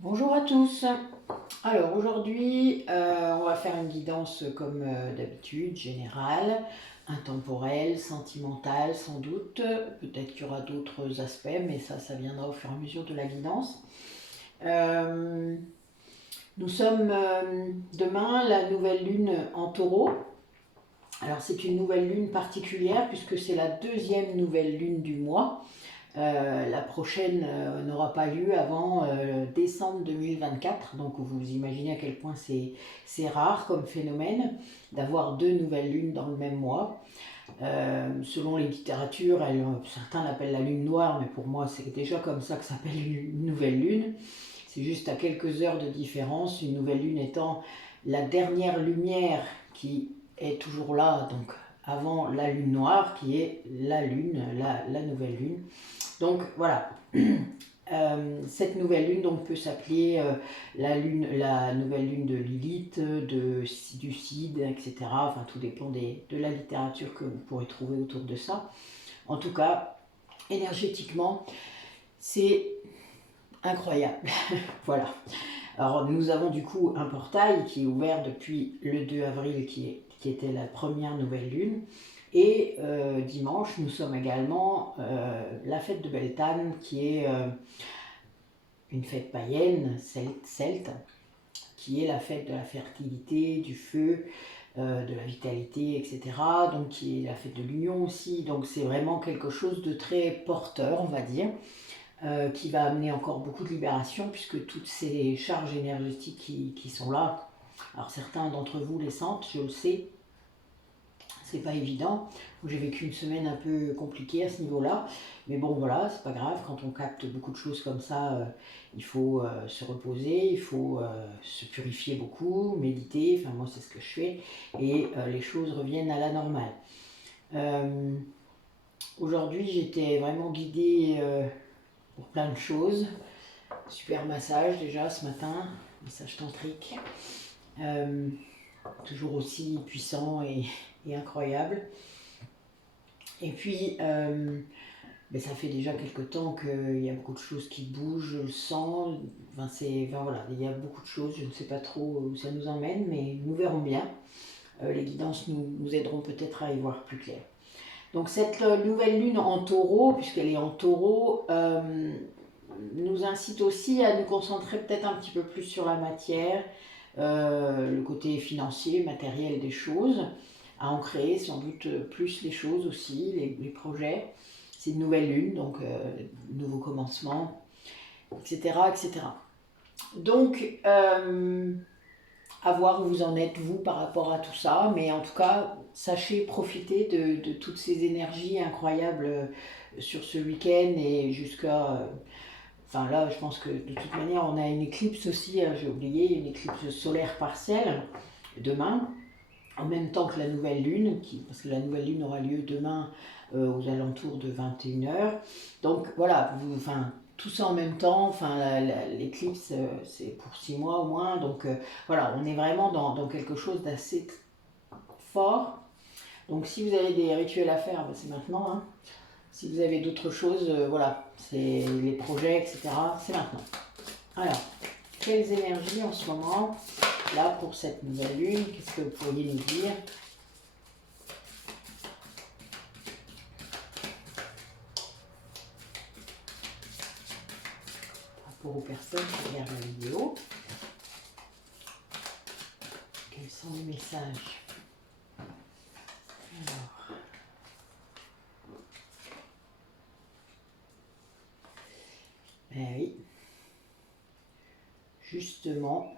Bonjour à tous. Alors aujourd'hui, on va faire une guidance comme d'habitude, générale, intemporelle, sentimentale sans doute. Peut-être qu'il y aura d'autres aspects, mais ça viendra au fur et à mesure de la guidance. Euh, nous sommes demain la nouvelle lune en taureau. Alors c'est une nouvelle lune particulière puisque c'est la deuxième nouvelle lune du mois. La prochaine n'aura pas lieu avant décembre 2024, donc vous imaginez à quel point c'est rare comme phénomène d'avoir deux nouvelles lunes dans le même mois. Selon les littératures, certains l'appellent la lune noire, mais pour moi c'est déjà comme ça que s'appelle une nouvelle lune. C'est juste à quelques heures de différence, une nouvelle lune étant la dernière lumière qui est toujours là, donc avant la lune noire, qui est la lune, la nouvelle lune. Donc voilà, cette nouvelle lune donc, peut s'appeler la nouvelle lune de Lilith, du Cid, etc. Enfin, tout dépend de la littérature que vous pourrez trouver autour de ça. En tout cas, énergétiquement, c'est incroyable. Voilà. Alors, nous avons du coup un portail qui est ouvert depuis le 2 avril, qui était la première nouvelle lune. Et dimanche, nous sommes également la fête de Beltane, qui est une fête païenne, celte, qui est la fête de la fertilité, du feu, de la vitalité, etc. Donc qui est la fête de l'union aussi. Donc c'est vraiment quelque chose de très porteur, on va dire, qui va amener encore beaucoup de libération, puisque toutes ces charges énergétiques qui sont là, alors certains d'entre vous les sentent, je le sais, c'est pas évident. J'ai vécu une semaine un peu compliquée à ce niveau-là. Mais bon, voilà, c'est pas grave. Quand on capte beaucoup de choses comme ça, il faut se reposer, il faut se purifier beaucoup, méditer. Enfin, moi, c'est ce que je fais. Et les choses reviennent à la normale. Euh, Aujourd'hui, j'étais vraiment guidée pour plein de choses. Super massage déjà ce matin, massage tantrique. Euh, Toujours aussi puissant et incroyable. Et puis, mais ça fait déjà quelques temps qu'il y a beaucoup de choses qui bougent, je le sens. Enfin, voilà, il y a beaucoup de choses, je ne sais pas trop où ça nous emmène, mais nous verrons bien. Les guidances nous aideront peut-être à y voir plus clair. Donc cette nouvelle lune en taureau, puisqu'elle est en taureau, nous incite aussi à nous concentrer peut-être un petit peu plus sur la matière, le côté financier, matériel des choses, à en créer sans doute plus les choses aussi, les projets. C'est une nouvelle lune, donc nouveau commencement, etc. etc. Donc, à voir où vous en êtes, vous, par rapport à tout ça, mais en tout cas, sachez profiter de toutes ces énergies incroyables sur ce week-end et jusqu'à enfin là, je pense que de toute manière, on a une éclipse aussi, j'ai oublié, une éclipse solaire partielle demain, en même temps que la nouvelle lune, parce que la nouvelle lune aura lieu demain aux alentours de 21h. Donc voilà, enfin, tout ça en même temps, enfin, l'éclipse, c'est pour 6 mois au moins. Donc voilà, on est vraiment dans quelque chose d'assez fort. Donc si vous avez des rituels à faire, ben, c'est maintenant, hein. Si vous avez d'autres choses, voilà, c'est les projets, etc., c'est maintenant. Alors, quelles énergies en ce moment, là, pour cette nouvelle lune, qu'est-ce que vous pourriez nous dire par rapport aux personnes qui regardent la vidéo? Quels sont les messages? Alors, eh oui, justement.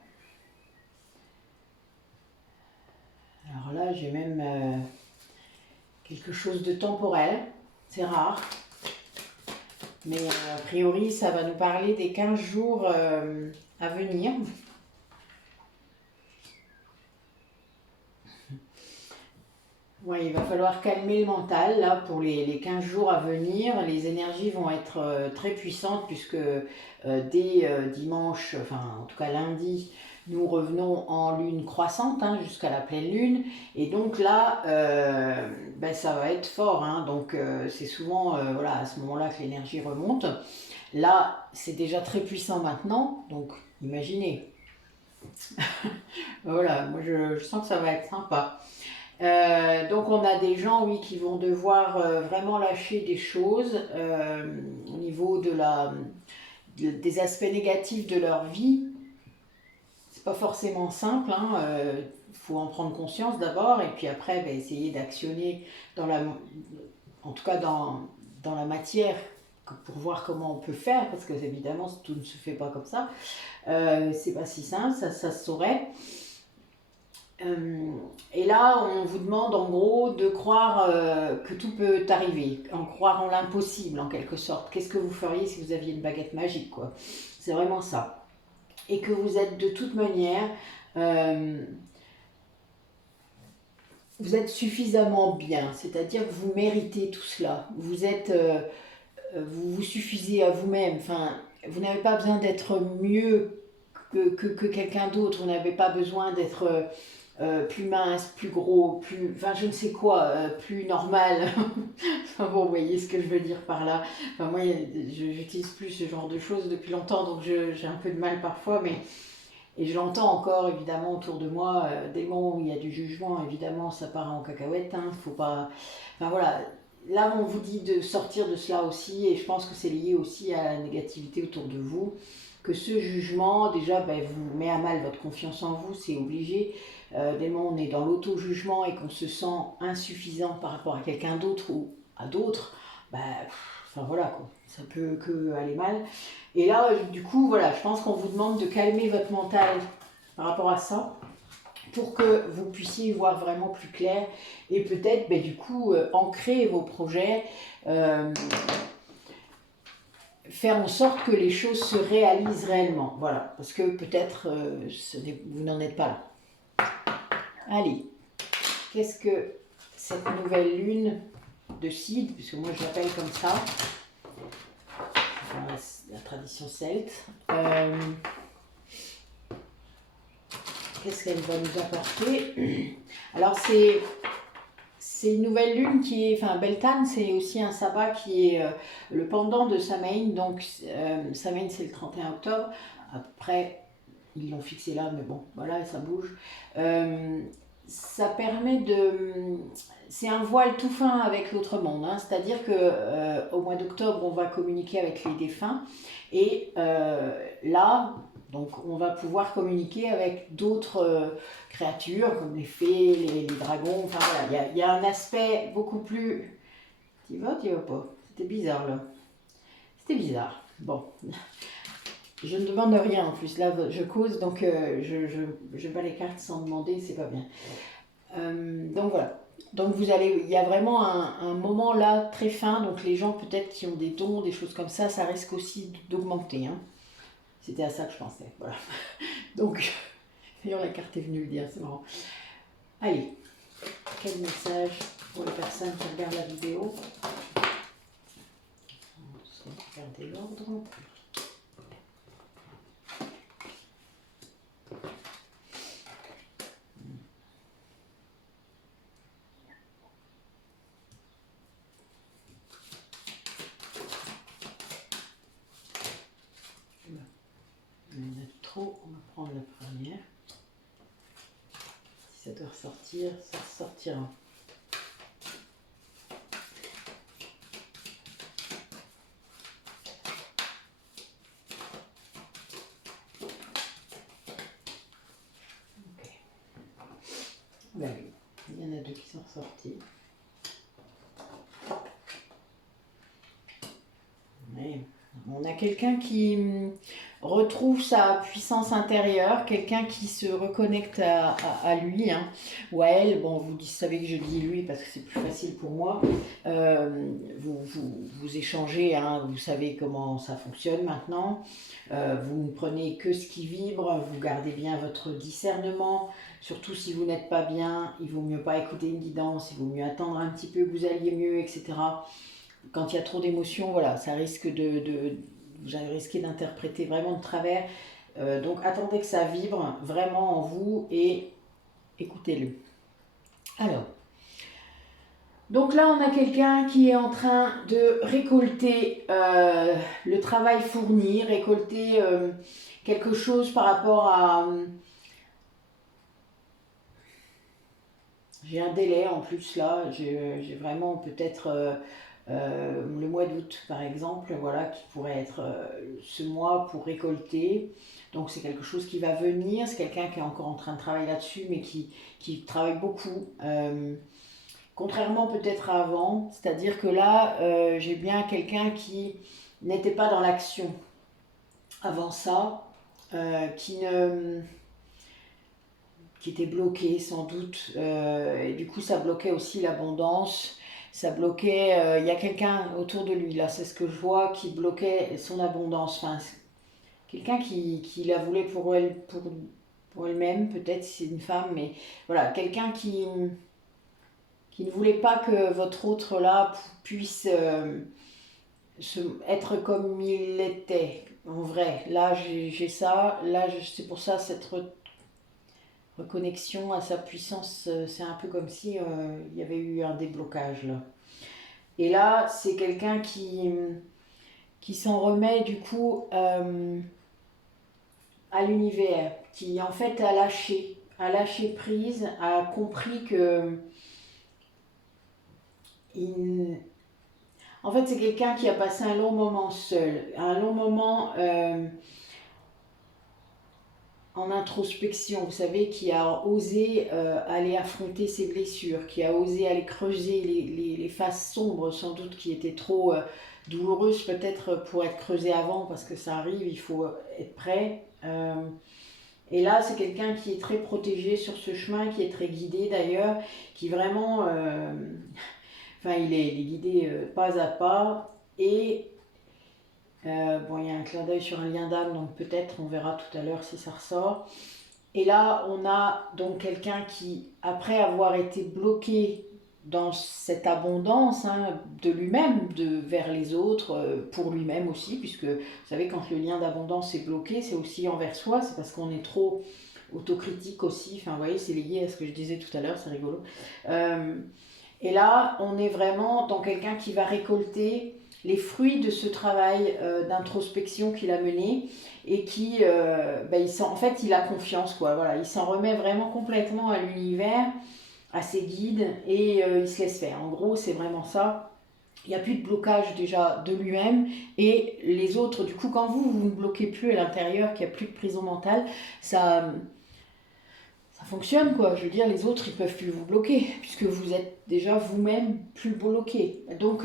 Alors là, j'ai même quelque chose de temporel, c'est rare. Mais a priori, ça va nous parler des 15 jours à venir. Ouais, il va falloir calmer le mental là pour les 15 jours à venir. Les énergies vont être très puissantes puisque dès dimanche, enfin en tout cas lundi, nous revenons en lune croissante hein, jusqu'à la pleine lune. Et donc là, ben, ça va être fort. Hein. Donc c'est souvent voilà, à ce moment-là que l'énergie remonte. Là, c'est déjà très puissant maintenant, donc imaginez. Voilà, moi je sens que ça va être sympa. Donc on a des gens, oui, qui vont devoir vraiment lâcher des choses au niveau des aspects négatifs de leur vie. C'est pas forcément simple, hein, faut en prendre conscience d'abord et puis après essayer d'actionner en tout cas dans la matière pour voir comment on peut faire, parce que évidemment tout ne se fait pas comme ça. C'est pas si simple, ça se saurait. Et là, on vous demande en gros de croire que tout peut arriver, en croire en l'impossible en quelque sorte. Qu'est-ce que vous feriez si vous aviez une baguette magique, quoi? C'est vraiment ça. Et que vous êtes de toute manière, euh, vous êtes suffisamment bien, c'est-à-dire que vous méritez tout cela. Vous vous suffisez à vous-même. Enfin, vous n'avez pas besoin d'être mieux que quelqu'un d'autre. Vous n'avez pas besoin d'être plus mince, plus gros, enfin je ne sais quoi, plus normal. Enfin bon, vous voyez ce que je veux dire par là. Enfin moi, j'utilise plus ce genre de choses depuis longtemps, donc j'ai un peu de mal parfois, mais et je l'entends encore évidemment autour de moi. Dès le moment où il y a du jugement, évidemment, ça part en cacahuète. Hein, faut pas. Enfin voilà. Là, on vous dit de sortir de cela aussi, et je pense que c'est lié aussi à la négativité autour de vous. Que ce jugement, déjà, vous met à mal votre confiance en vous, c'est obligé. Dès le moment où on est dans l'auto-jugement et qu'on se sent insuffisant par rapport à quelqu'un d'autre ou à d'autres, enfin voilà quoi, ça peut que aller mal. Et là, du coup, voilà, je pense qu'on vous demande de calmer votre mental par rapport à ça pour que vous puissiez voir vraiment plus clair et peut-être, du coup, ancrer vos projets, euh, faire en sorte que les choses se réalisent réellement. Voilà, parce que peut-être vous n'en êtes pas là. Allez, qu'est-ce que cette nouvelle lune de Cid, puisque moi je l'appelle comme ça, dans la tradition celte, qu'est-ce qu'elle va nous apporter? Alors c'est une nouvelle lune qui est, enfin Beltane, c'est aussi un sabbat qui est le pendant de Samhain, donc Samhain c'est le 31 octobre, après ils l'ont fixé là, mais bon, voilà, ça bouge. Ça permet de... C'est un voile tout fin avec l'autre monde, hein, c'est-à-dire que au mois d'octobre, on va communiquer avec les défunts, et là, donc, on va pouvoir communiquer avec d'autres créatures, comme les fées, les dragons, enfin voilà, il y a un aspect beaucoup plus... Tu vas pas? C'était bizarre, là. C'était bizarre. Bon. Je ne demande rien en plus, là je cause, donc je bats les cartes sans demander, c'est pas bien. Donc voilà. Donc il y a vraiment un moment là très fin, donc les gens peut-être qui ont des dons, des choses comme ça risque aussi d'augmenter. Hein. C'était à ça que je pensais, voilà. Donc, d'ailleurs la carte est venue le dire, c'est marrant. Allez, quel message pour les personnes qui regardent la vidéo? On va regarder l'ordre. Il y en a trop, on va prendre la première. Si ça doit ressortir, ça sortira. Ok. Ben oui, il y en a deux qui sont ressortis. Mais on a quelqu'un qui retrouve sa puissance intérieure, quelqu'un qui se reconnecte à lui, hein, ou à elle. Bon, vous savez que je dis lui parce que c'est plus facile pour moi. Vous échangez, hein, vous savez comment ça fonctionne maintenant. Vous ne prenez que ce qui vibre, vous gardez bien votre discernement. Surtout si vous n'êtes pas bien, il vaut mieux pas écouter une guidance, il vaut mieux attendre un petit peu que vous alliez mieux, etc. Quand il y a trop d'émotions, voilà, ça risque vous allez risquer d'interpréter vraiment de travers. Donc attendez que ça vibre vraiment en vous et écoutez-le. Alors, Donc là, on a quelqu'un qui est en train de récolter le travail fourni, récolter quelque chose par rapport à... J'ai un délai en plus là, j'ai vraiment peut-être le mois d'août par exemple, voilà, qui pourrait être ce mois pour récolter. Donc c'est quelque chose qui va venir, c'est quelqu'un qui est encore en train de travailler là-dessus, mais qui travaille beaucoup. Contrairement peut-être à avant, c'est-à-dire que là, j'ai bien quelqu'un qui n'était pas dans l'action avant ça, qui était bloqué sans doute, et du coup ça bloquait aussi l'abondance, ça bloquait, il y a quelqu'un autour de lui, là c'est ce que je vois, qui bloquait son abondance, enfin, quelqu'un qui la voulait pour elle-même, peut-être si c'est une femme, mais voilà, quelqu'un qui ne voulait pas que votre autre là puisse être comme il était en vrai. Là j'ai ça, là c'est pour ça cette reconnexion à sa puissance, c'est un peu comme si il y avait eu un déblocage là. Et là c'est quelqu'un qui s'en remet du coup à l'univers, qui en fait a lâché prise, a compris que il, en fait, c'est quelqu'un qui a passé un long moment seul, un long moment en introspection, vous savez, qui a osé aller affronter ses blessures, qui a osé aller creuser les faces sombres, sans doute qui étaient trop douloureuses peut-être pour être creusées avant, parce que ça arrive, il faut être prêt. Et là, c'est quelqu'un qui est très protégé sur ce chemin, qui est très guidé d'ailleurs, qui vraiment... Enfin, il est guidé pas à pas. Et bon, il y a un clin d'œil sur un lien d'âme, donc peut-être on verra tout à l'heure si ça ressort. Et là, on a donc quelqu'un qui, après avoir été bloqué dans cette abondance de lui-même, vers les autres, pour lui-même aussi, puisque vous savez, quand le lien d'abondance est bloqué, c'est aussi envers soi, c'est parce qu'on est trop autocritique aussi. Enfin, vous voyez, c'est lié à ce que je disais tout à l'heure, c'est rigolo. Et là, on est vraiment dans quelqu'un qui va récolter les fruits de ce travail d'introspection qu'il a mené et qui, en fait, il a confiance, quoi. Voilà, il s'en remet vraiment complètement à l'univers, à ses guides et il se laisse faire. En gros, c'est vraiment ça. Il n'y a plus de blocage déjà de lui-même et les autres, du coup, quand vous ne bloquez plus à l'intérieur, qu'il n'y a plus de prison mentale, ça fonctionne quoi. Je veux dire, les autres ils peuvent plus vous bloquer puisque vous êtes déjà vous-même plus bloqué. Donc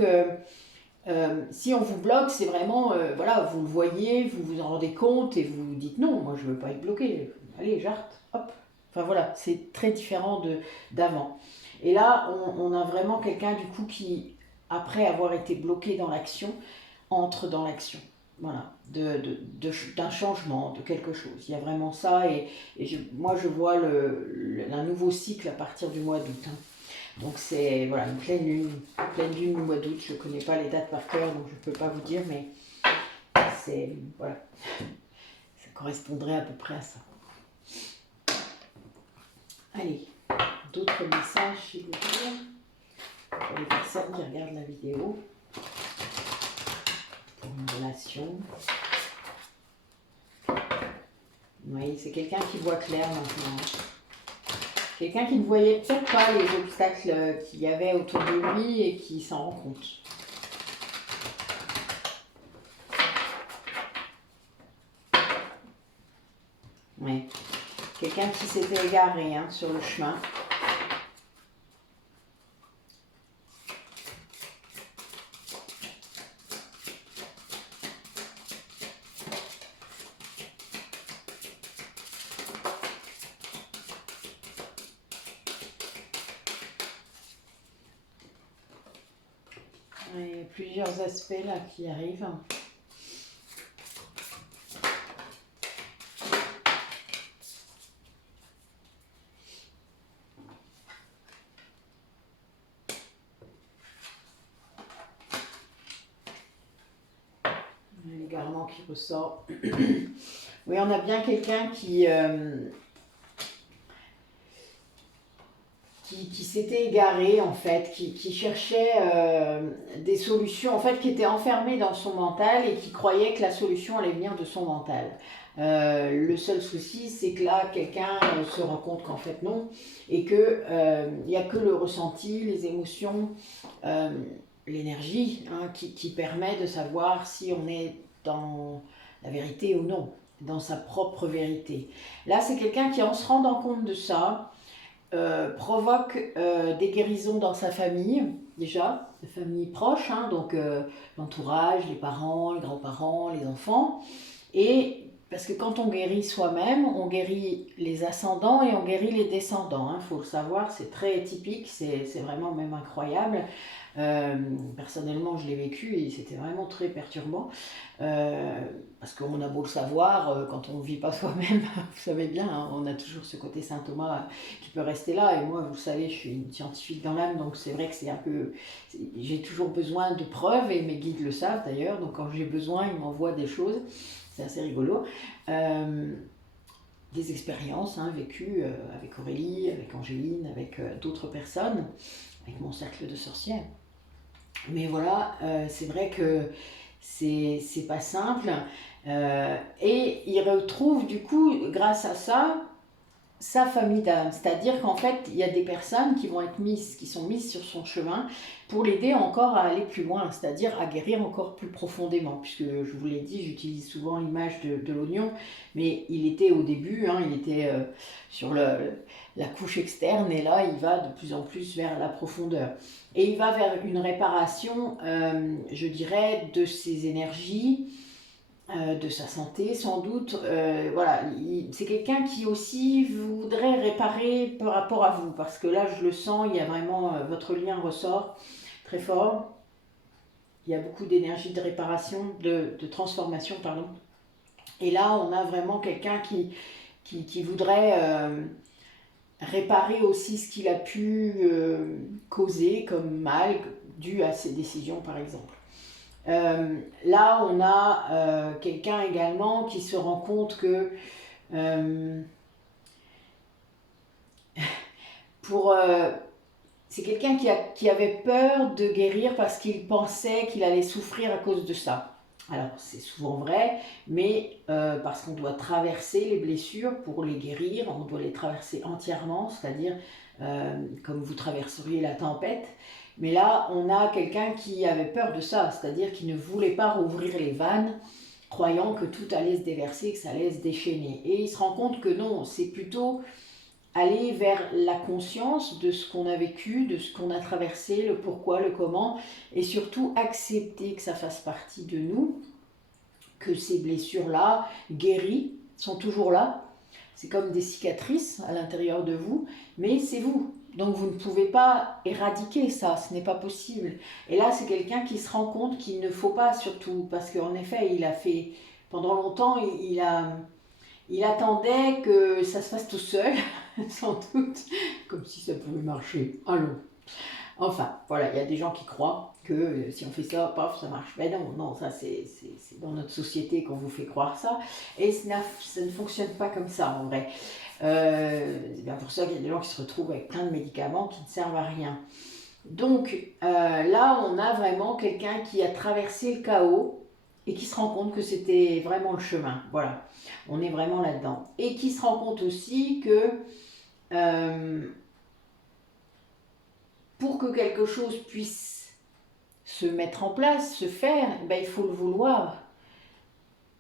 si on vous bloque, c'est vraiment voilà, vous le voyez, vous vous en rendez compte et vous vous dites non, moi je veux pas être bloqué. Allez, j'arte, hop. Enfin voilà, c'est très différent d'avant. Et là, on a vraiment quelqu'un du coup qui, après avoir été bloqué dans l'action, entre dans l'action. Voilà, d'un changement, de quelque chose. Il y a vraiment ça moi je vois un nouveau cycle à partir du mois d'août. Donc c'est voilà, une pleine lune du mois d'août. Je ne connais pas les dates par cœur, donc je ne peux pas vous dire, mais c'est voilà, ça correspondrait à peu près à ça. Allez, d'autres messages s'il vous plaît, pour les personnes qui regardent la vidéo, pour une relation. Oui, c'est quelqu'un qui voit clair maintenant. Quelqu'un qui ne voyait peut-être pas les obstacles qu'il y avait autour de lui et qui s'en rend compte. Oui. Quelqu'un qui s'était égaré sur le chemin. Il y a plusieurs aspects là qui arrivent. L'égarement qui ressort. Oui, on a bien quelqu'un qui qui s'était égaré en fait, qui cherchait des solutions, en fait, qui était enfermé dans son mental et qui croyait que la solution allait venir de son mental. Le seul souci, c'est que là, quelqu'un se rend compte qu'en fait non, et que il n'y a que le ressenti, les émotions, euh, l'énergie qui permet de savoir si on est dans la vérité ou non, dans sa propre vérité. Là, c'est quelqu'un qui, en se rendant compte de ça, provoque des guérisons dans sa famille, déjà, la famille proche, donc l'entourage, les parents, les grands-parents, les enfants. Et parce que quand on guérit soi-même, on guérit les ascendants et on guérit les descendants. Il faut le savoir, c'est très typique, c'est vraiment même incroyable. Personnellement, je l'ai vécu et c'était vraiment très perturbant. Parce qu'on a beau le savoir, quand on ne vit pas soi-même, vous savez bien, on a toujours ce côté Saint Thomas qui peut rester là. Et moi, vous le savez, je suis une scientifique dans l'âme, donc c'est vrai que c'est un peu... J'ai toujours besoin de preuves, et mes guides le savent d'ailleurs, donc quand j'ai besoin, ils m'envoient des choses. C'est assez rigolo. Des expériences vécues avec Aurélie, avec Angéline, avec d'autres personnes, avec mon cercle de sorcières. Mais voilà, c'est vrai que c'est pas simple. Et il retrouve du coup, grâce à ça, sa famille d'âme. C'est-à-dire qu'en fait, il y a des personnes qui vont être mises, qui sont mises sur son chemin pour l'aider encore à aller plus loin, c'est-à-dire à guérir encore plus profondément. Puisque je vous l'ai dit, j'utilise souvent l'image de l'oignon, mais il était au début, il était sur la couche externe, et là, il va de plus en plus vers la profondeur. Et il va vers une réparation, je dirais, de ses énergies, de sa santé sans doute. Voilà, c'est quelqu'un qui aussi voudrait réparer par rapport à vous, parce que là je le sens, il y a vraiment, votre lien ressort très fort, il y a beaucoup d'énergie de réparation, de transformation, pardon. Et là on a vraiment quelqu'un qui voudrait réparer aussi ce qu'il a pu causer comme mal dû à ses décisions par exemple. Là, on a quelqu'un également qui se rend compte que c'est quelqu'un qui avait peur de guérir parce qu'il pensait qu'il allait souffrir à cause de ça. Alors, c'est souvent vrai, mais parce qu'on doit traverser les blessures pour les guérir, on doit les traverser entièrement, c'est-à-dire comme vous traverseriez la tempête. Mais là, on a quelqu'un qui avait peur de ça, c'est-à-dire qui ne voulait pas rouvrir les vannes, croyant que tout allait se déverser, que ça allait se déchaîner. Et il se rend compte que non, c'est plutôt aller vers la conscience de ce qu'on a vécu, de ce qu'on a traversé, le pourquoi, le comment, et surtout accepter que ça fasse partie de nous, que ces blessures-là, guéries, sont toujours là. C'est comme des cicatrices à l'intérieur de vous, mais c'est vous. Donc vous ne pouvez pas éradiquer ça, ce n'est pas possible. Et là, c'est quelqu'un qui se rend compte qu'il ne faut pas, surtout, parce qu'en effet, il a fait, pendant longtemps, il attendait que ça se fasse tout seul, sans doute, comme si ça pouvait marcher. Allons. Enfin, voilà, il y a des gens qui croient que si on fait ça, paf, ça marche. Mais non, ça c'est dans notre société qu'on vous fait croire ça. Et ça ne fonctionne pas comme ça en vrai. C'est bien pour ça qu'il y a des gens qui se retrouvent avec plein de médicaments qui ne servent à rien. Donc là, on a vraiment quelqu'un qui a traversé le chaos et qui se rend compte que c'était vraiment le chemin. Voilà, on est vraiment là-dedans. Et qui se rend compte aussi que pour que quelque chose puisse se mettre en place, se faire, il faut le vouloir.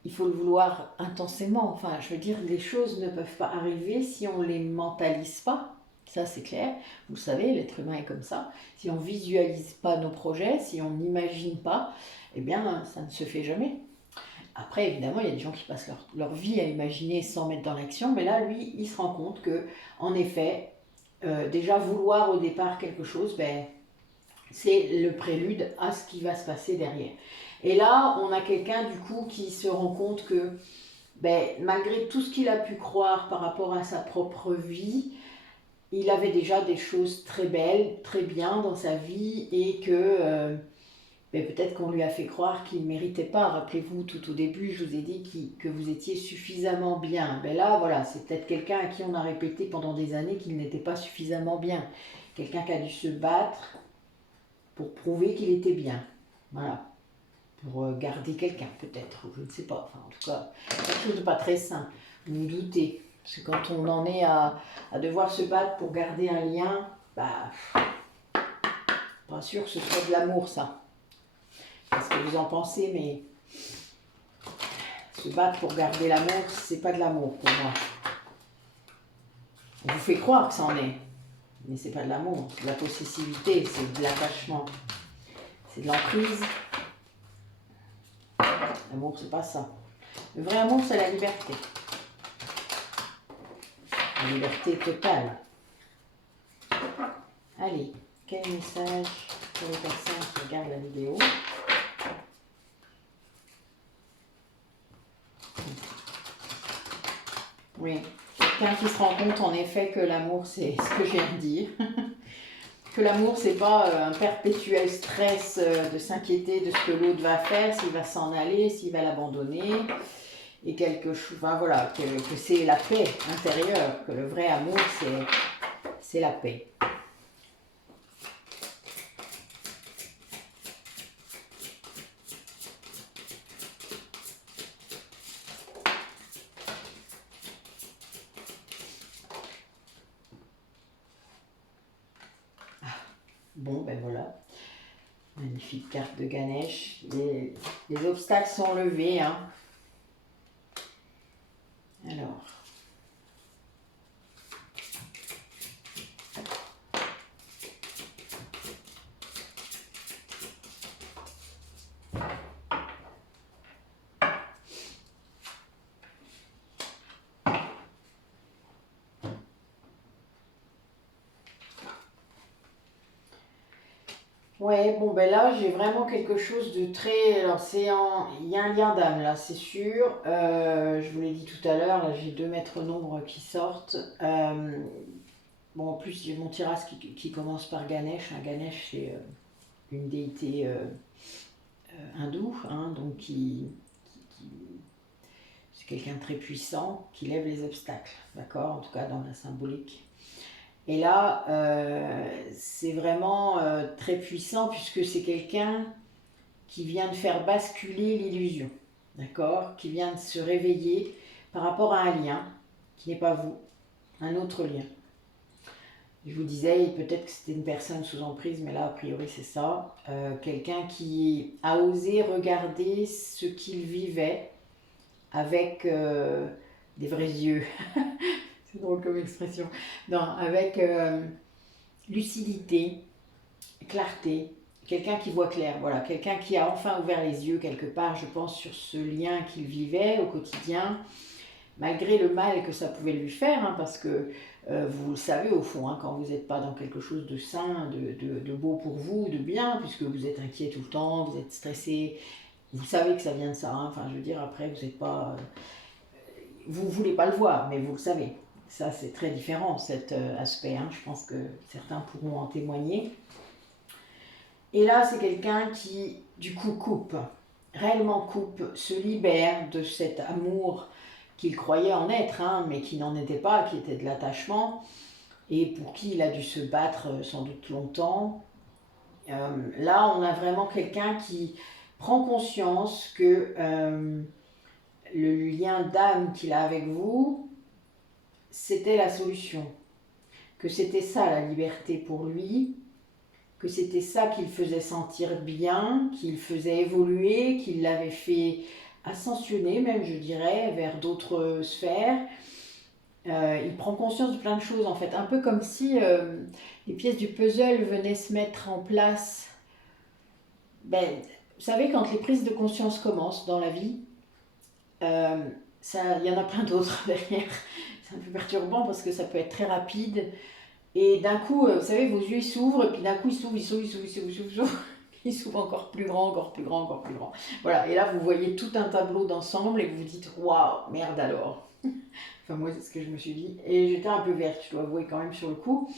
Il faut le vouloir intensément. Enfin, je veux dire, les choses ne peuvent pas arriver si on ne les mentalise pas. Ça, c'est clair. Vous le savez, l'être humain est comme ça. Si on ne visualise pas nos projets, si on n'imagine pas, eh bien, ça ne se fait jamais. Après, évidemment, il y a des gens qui passent leur vie à imaginer sans mettre dans l'action. Mais là, lui, il se rend compte que, en effet, déjà vouloir au départ quelque chose, c'est le prélude à ce qui va se passer derrière. Et là, on a quelqu'un du coup qui se rend compte que malgré tout ce qu'il a pu croire par rapport à sa propre vie, il avait déjà des choses très belles, très bien dans sa vie, et que peut-être qu'on lui a fait croire qu'il ne méritait pas. Rappelez-vous, tout au début, je vous ai dit que vous étiez suffisamment bien. Là, voilà, c'est peut-être quelqu'un à qui on a répété pendant des années qu'il n'était pas suffisamment bien. Quelqu'un qui a dû se battre pour prouver qu'il était bien. Voilà. Pour garder quelqu'un, peut-être, je ne sais pas. Enfin, en tout cas, quelque chose de pas très sain. Vous vous doutez. Parce que quand on en est à devoir se battre pour garder un lien, bah, pas sûr que ce soit de l'amour, ça. Parce que vous en pensez, mais se battre pour garder l'amour, c'est pas de l'amour pour moi. On vous fait croire que c'en est, mais c'est pas de l'amour. C'est de la possessivité, c'est de l'attachement, c'est de l'emprise. L'amour, c'est pas ça. Le vrai amour, c'est la liberté. La liberté totale. Allez, quel message pour les personnes qui regardent la vidéo? Oui, quelqu'un qui se rend compte en effet que l'amour, c'est ce que je viens de dire. Que l'amour, c'est pas un perpétuel stress de s'inquiéter de ce que l'autre va faire, s'il va s'en aller, s'il va l'abandonner. Et quelque chose, enfin, voilà, que c'est la paix intérieure, que le vrai amour, c'est la paix. Bon, ben voilà. Magnifique carte de Ganesh. Les obstacles sont levés. Hein. Alors. Ouais, bon ben là j'ai vraiment quelque chose de très... Alors il y a un lien d'âme là, c'est sûr. Je vous l'ai dit tout à l'heure, là j'ai 2 maîtres nombres qui sortent. Bon en plus j'ai mon tirage qui commence par Ganesh. Hein. Ganesh c'est une déité hindoue, hein, donc c'est quelqu'un de très puissant qui lève les obstacles, d'accord, en tout cas dans la symbolique. Et là, c'est vraiment très puissant puisque c'est quelqu'un qui vient de faire basculer l'illusion, d'accord, qui vient de se réveiller par rapport à un lien qui n'est pas vous, un autre lien. Je vous disais, peut-être que c'était une personne sous emprise, mais là, a priori, c'est ça. Quelqu'un qui a osé regarder ce qu'il vivait avec des vrais yeux. C'est drôle comme expression. Non, avec lucidité, clarté, quelqu'un qui voit clair, voilà, quelqu'un qui a enfin ouvert les yeux quelque part, je pense, sur ce lien qu'il vivait au quotidien, malgré le mal que ça pouvait lui faire, hein, parce que vous le savez au fond, hein, quand vous n'êtes pas dans quelque chose de sain, de beau pour vous, de bien, puisque vous êtes inquiet tout le temps, vous êtes stressé, vous savez que ça vient de ça, hein, enfin je veux dire, après vous n'êtes pas... vous ne voulez pas le voir, mais vous le savez. Ça, c'est très différent, cet aspect. Hein. Je pense que certains pourront en témoigner. Et là, c'est quelqu'un qui, du coup, coupe, réellement coupe, se libère de cet amour qu'il croyait en être, hein, mais qui n'en était pas, qui était de l'attachement, et pour qui il a dû se battre sans doute longtemps. Là, on a vraiment quelqu'un qui prend conscience que le lien d'âme qu'il a avec vous, c'était la solution, que c'était ça la liberté pour lui, que c'était ça qui le faisait sentir bien, qui le faisait évoluer, qui l'avait fait ascensionner même, je dirais, vers d'autres sphères. Il prend conscience de plein de choses en fait, un peu comme si les pièces du puzzle venaient se mettre en place. Ben, vous savez, quand les prises de conscience commencent dans la vie, il y en a plein d'autres derrière. C'est un peu perturbant parce que ça peut être très rapide. Et d'un coup, vous savez, vos yeux s'ouvrent, et puis d'un coup, ils s'ouvrent. Ils s'ouvrent encore plus grand, encore plus grand, encore plus grand. Voilà, et là, vous voyez tout un tableau d'ensemble et vous vous dites, waouh, merde alors. Enfin, moi, c'est ce que je me suis dit. Et j'étais un peu verte, je dois avouer quand même sur le coup.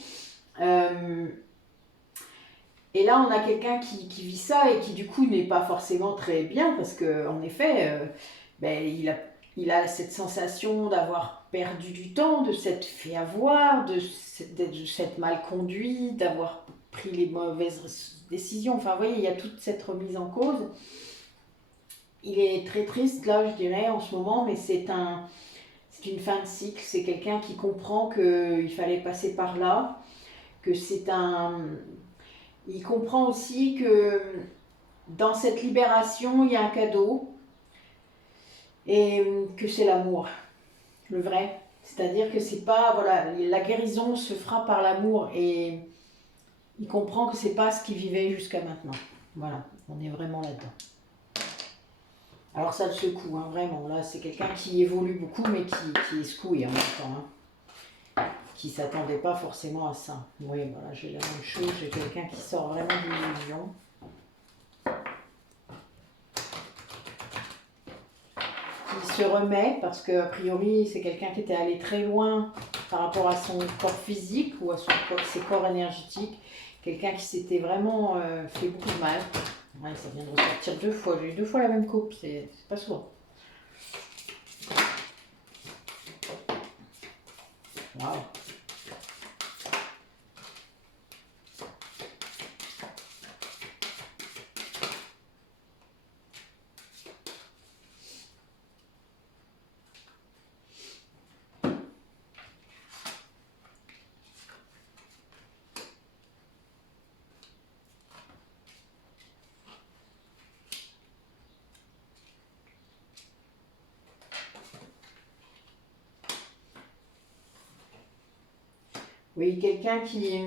Et là, on a quelqu'un qui vit ça et qui, du coup, n'est pas forcément très bien parce qu'en effet, ben, il a cette sensation d'avoir perdu du temps, de s'être fait avoir, de s'être mal conduit, d'avoir pris les mauvaises décisions. Enfin, vous voyez, il y a toute cette remise en cause. Il est très triste, là, je dirais, en ce moment, mais c'est une fin de cycle. C'est quelqu'un qui comprend qu'il fallait passer par là, que c'est un... Il comprend aussi que dans cette libération, il y a un cadeau, et que c'est l'amour, le vrai. C'est-à-dire que c'est pas, voilà, la guérison se fera par l'amour, et il comprend que c'est pas ce qu'il vivait jusqu'à maintenant. Voilà, on est vraiment là-dedans. Alors ça le secoue, hein, vraiment. Là, c'est quelqu'un qui évolue beaucoup, mais qui est secoué en même temps. Qui ne s'attendait pas forcément à ça. Oui, voilà, j'ai la même chose. J'ai quelqu'un qui sort vraiment de l'illusion. Qui se remet, parce qu'a priori, c'est quelqu'un qui était allé très loin par rapport à son corps physique ou à ses corps énergétiques. Quelqu'un qui s'était vraiment fait beaucoup de mal. Ouais, ça vient de ressortir 2 fois. J'ai eu 2 fois la même coupe, c'est pas souvent. Waouh. Oui, quelqu'un qui...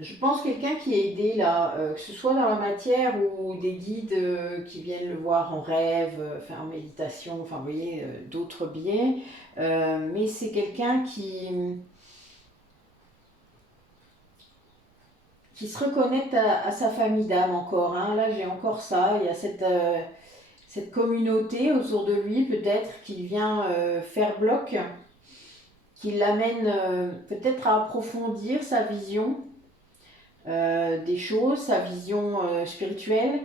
Je pense quelqu'un qui est aidé là, que ce soit dans la matière ou des guides qui viennent le voir en rêve, en méditation, enfin vous voyez, d'autres biais. Mais c'est quelqu'un qui se reconnecte à sa famille d'âme encore. Hein. Là j'ai encore ça, il y a cette communauté autour de lui peut-être qui vient faire bloc, qui l'amène peut-être à approfondir sa vision des choses, sa vision spirituelle.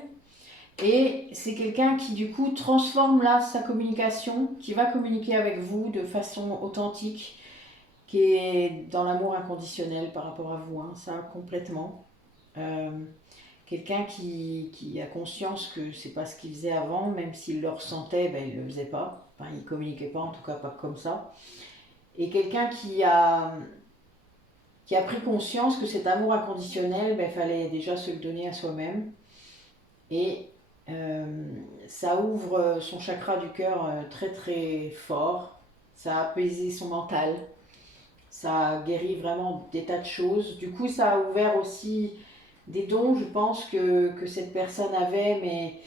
Et c'est quelqu'un qui du coup transforme là sa communication, qui va communiquer avec vous de façon authentique, qui est dans l'amour inconditionnel par rapport à vous, hein, ça complètement. Quelqu'un qui a conscience que c'est pas ce qu'il faisait avant, même s'il le ressentait, ben, il le faisait pas. Enfin, il communiquait pas, en tout cas pas comme ça. Et quelqu'un qui a pris conscience que cet amour inconditionnel, ben, fallait déjà se le donner à soi-même. Et ça ouvre son chakra du cœur très très fort, ça a apaisé son mental, ça a guéri vraiment des tas de choses. Du coup, ça a ouvert aussi des dons, je pense, que cette personne avait, mais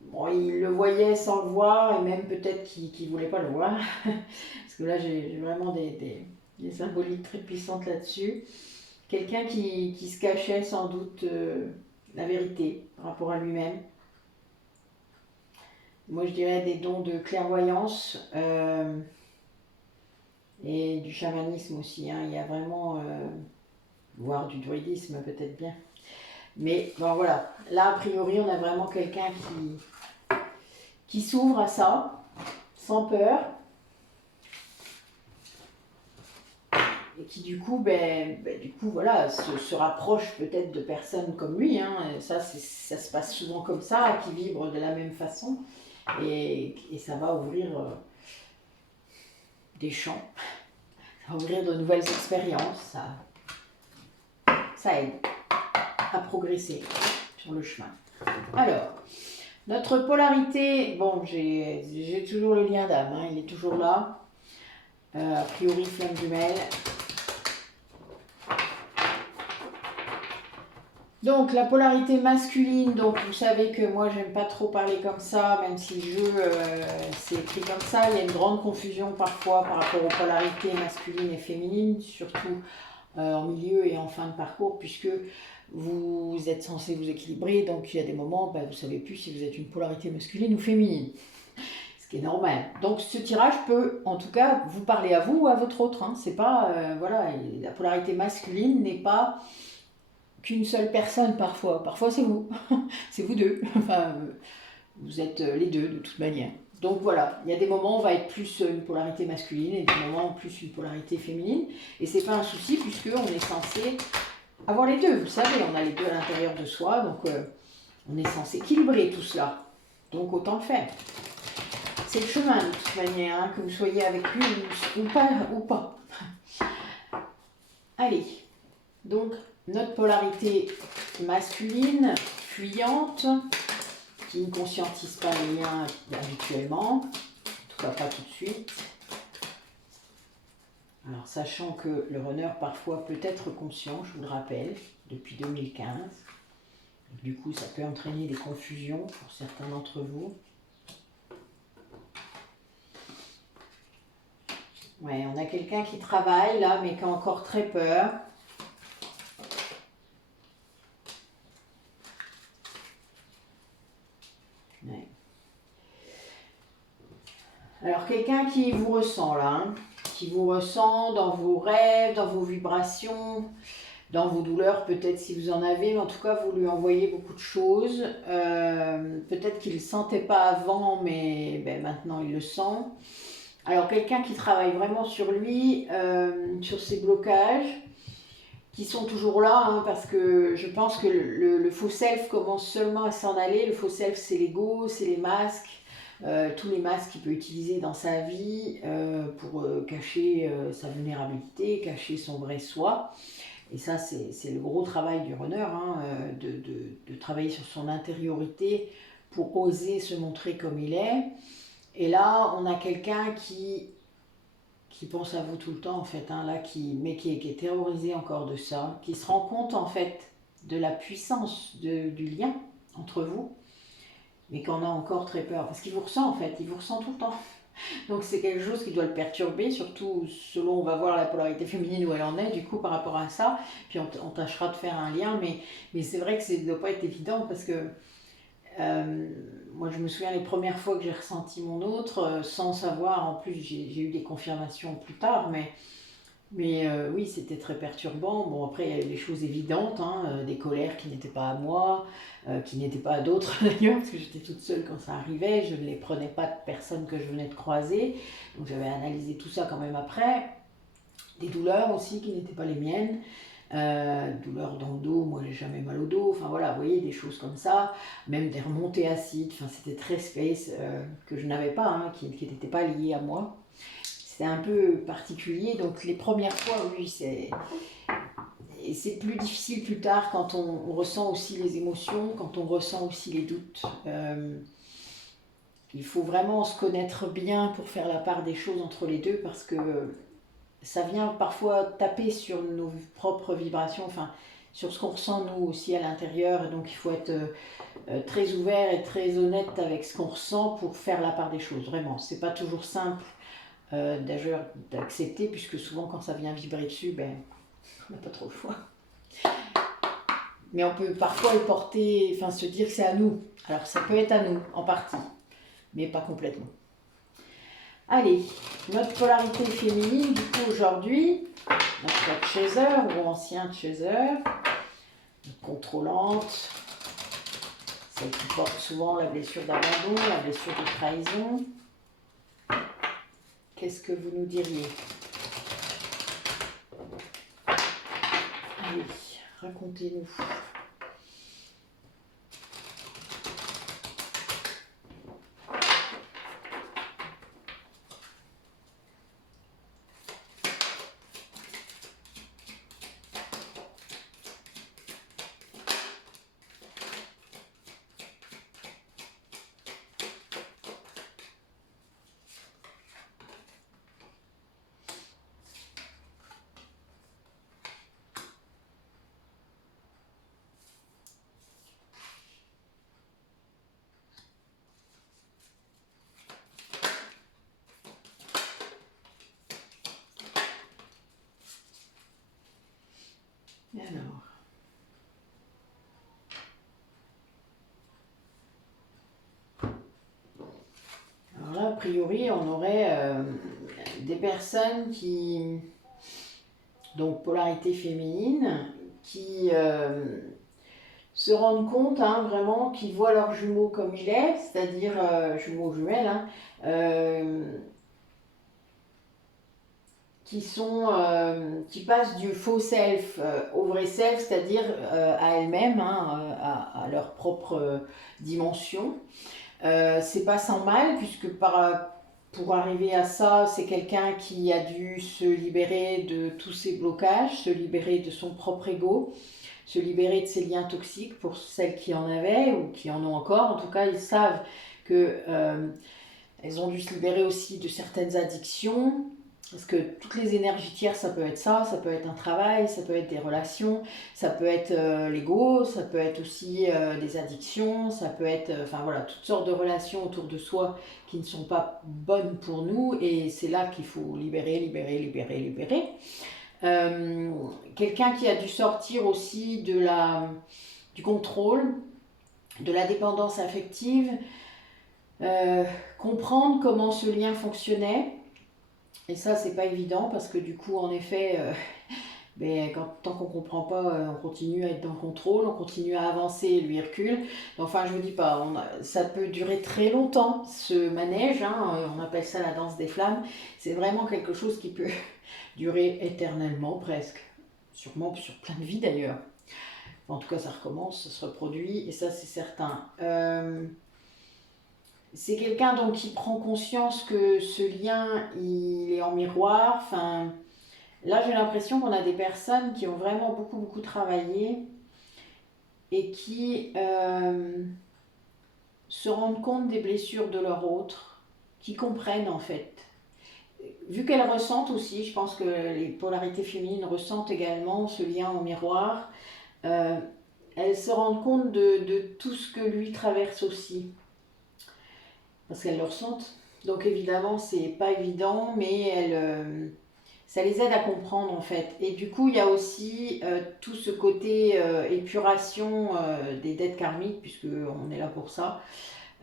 bon, il le voyait sans le voir, et même peut-être qu'il ne voulait pas le voir. Parce que là, j'ai vraiment des symboliques très puissantes là-dessus. Quelqu'un qui se cachait sans doute la vérité par rapport à lui-même. Moi, je dirais des dons de clairvoyance et du chamanisme aussi. Hein. Il y a vraiment, voire du druidisme peut-être bien. Mais bon, voilà. Là, a priori, on a vraiment quelqu'un qui s'ouvre à ça, sans peur. Et qui du coup, voilà, se rapproche peut-être de personnes comme lui. Hein. Ça se passe souvent comme ça, qui vibrent de la même façon. Et ça va ouvrir des champs, ça va ouvrir de nouvelles expériences, ça aide à progresser sur le chemin. Alors, notre polarité, bon, j'ai toujours le lien d'âme, hein, il est toujours là. A priori, flamme jumelle. Donc la polarité masculine, donc vous savez que moi j'aime pas trop parler comme ça, même si le jeu c'est écrit comme ça, il y a une grande confusion parfois par rapport aux polarités masculines et féminines, surtout en milieu et en fin de parcours, puisque vous êtes censé vous équilibrer, donc il y a des moments, vous ne savez plus si vous êtes une polarité masculine ou féminine, ce qui est normal. Donc ce tirage peut en tout cas vous parler à vous ou à votre autre, hein. C'est pas, voilà, la polarité masculine n'est pas qu'une seule personne parfois c'est vous, c'est vous deux. Enfin, Vous êtes les deux de toute manière. Donc voilà, il y a des moments où on va être plus une polarité masculine et des moments plus une polarité féminine. Et c'est pas un souci puisqu'on est censé avoir les deux. Vous savez, on a les deux à l'intérieur de soi, donc on est censé équilibrer tout cela. Donc autant le faire. C'est le chemin de toute manière, hein, que vous soyez avec lui ou pas. Allez, donc notre polarité masculine, fuyante, qui ne conscientise pas les liens habituellement, en tout cas pas tout de suite. Alors sachant que le runner parfois peut être conscient, je vous le rappelle, depuis 2015. Du coup ça peut entraîner des confusions pour certains d'entre vous. Ouais, on a quelqu'un qui travaille là, mais qui a encore très peur. Ouais. Alors quelqu'un qui vous ressent là, hein, qui vous ressent dans vos rêves, dans vos vibrations, dans vos douleurs peut-être si vous en avez, mais en tout cas vous lui envoyez beaucoup de choses. Peut-être qu'il ne le sentait pas avant, mais ben, maintenant il le sent. Alors quelqu'un qui travaille vraiment sur lui, sur ses blocages, qui sont toujours là, hein, parce que je pense que le faux self commence seulement à s'en aller. Le faux self, c'est l'ego, c'est les masques, tous les masques qu'il peut utiliser dans sa vie pour cacher sa vulnérabilité, cacher son vrai soi. Et ça, c'est le gros travail du runner, hein, de travailler sur son intériorité pour oser se montrer comme il est. Et là, on a quelqu'un qui pense à vous tout le temps, en fait, hein, là, mais qui est terrorisé encore de ça, qui se rend compte, en fait, de la puissance du lien entre vous, mais qu'on a encore très peur. Parce qu'il vous ressent, en fait, il vous ressent tout le temps. Donc c'est quelque chose qui doit le perturber, surtout selon, on va voir la polarité féminine où elle en est, du coup, par rapport à ça. Puis on tâchera de faire un lien, mais c'est vrai que ça ne doit pas être évident, parce que moi je me souviens les premières fois que j'ai ressenti mon autre, sans savoir, en plus j'ai eu des confirmations plus tard, mais oui, c'était très perturbant. Bon, après, il y avait des choses évidentes, hein, des colères qui n'étaient pas à moi, qui n'étaient pas à d'autres d'ailleurs, parce que j'étais toute seule quand ça arrivait, je ne les prenais pas de personnes que je venais de croiser, donc j'avais analysé tout ça quand même après. Des douleurs aussi qui n'étaient pas les miennes, douleurs dans le dos, moi j'ai jamais mal au dos, enfin voilà, vous voyez, des choses comme ça, même des remontées acides, enfin c'était très space, que je n'avais pas, hein, qui n'étaient pas liées à moi. C'est un peu particulier, donc les premières fois, oui, c'est plus difficile plus tard quand on ressent aussi les émotions, quand on ressent aussi les doutes. Il faut vraiment se connaître bien pour faire la part des choses entre les deux, parce que ça vient parfois taper sur nos propres vibrations, enfin sur ce qu'on ressent nous aussi à l'intérieur, donc il faut être très ouvert et très honnête avec ce qu'on ressent pour faire la part des choses, vraiment. C'est pas toujours simple d'ailleurs d'accepter, puisque souvent quand ça vient vibrer dessus, ben, on n'a pas trop le choix. Mais on peut parfois le porter, enfin se dire que c'est à nous. Alors ça peut être à nous, en partie, mais pas complètement. Allez, notre polarité féminine, du coup aujourd'hui, notre chaser ou ancien chaser, notre contrôlante, celle qui porte souvent la blessure d'abandon, la blessure de trahison. Qu'est-ce que vous nous diriez? Allez, racontez-nous. Alors là, a priori, on aurait des personnes qui, donc polarité féminine, qui se rendent compte hein, vraiment qu'ils voient leur jumeau comme il est, c'est-à-dire jumeau jumelle, hein, euh, qui passent du faux self au vrai self, c'est-à-dire à elles-mêmes, hein, à leur propre dimension. C'est pas sans mal, puisque pour arriver à ça, c'est quelqu'un qui a dû se libérer de tous ses blocages, se libérer de son propre ego, se libérer de ses liens toxiques pour celles qui en avaient ou qui en ont encore. En tout cas, ils savent que elles ont dû se libérer aussi de certaines addictions. Parce que toutes les énergies tierces, ça peut être ça peut être un travail, ça peut être des relations, ça peut être l'ego, ça peut être aussi des addictions, ça peut être, enfin voilà, toutes sortes de relations autour de soi qui ne sont pas bonnes pour nous. Et c'est là qu'il faut libérer, libérer, libérer, libérer. Quelqu'un qui a dû sortir aussi du contrôle, de la dépendance affective, comprendre comment ce lien fonctionnait. Et ça, c'est pas évident parce que du coup, en effet, tant qu'on comprend pas, on continue à être dans le contrôle, on continue à avancer et lui recule. Enfin, je vous dis pas, ça peut durer très longtemps ce manège, hein, on appelle ça la danse des flammes. C'est vraiment quelque chose qui peut durer éternellement presque, sûrement sur plein de vies d'ailleurs. En tout cas, ça recommence, ça se reproduit et ça, c'est certain. C'est quelqu'un donc qui prend conscience que ce lien, il est en miroir. Enfin, là, j'ai l'impression qu'on a des personnes qui ont vraiment beaucoup, beaucoup travaillé et qui se rendent compte des blessures de leur autre, qui comprennent en fait. Vu qu'elles ressentent aussi, je pense que les polarités féminines ressentent également ce lien au miroir, euh, elles se rendent compte de tout ce que lui traverse aussi, parce qu'elles le ressentent. Donc évidemment, c'est pas évident, mais ça les aide à comprendre en fait. Et du coup, il y a aussi tout ce côté épuration des dettes karmiques, puisque on est là pour ça.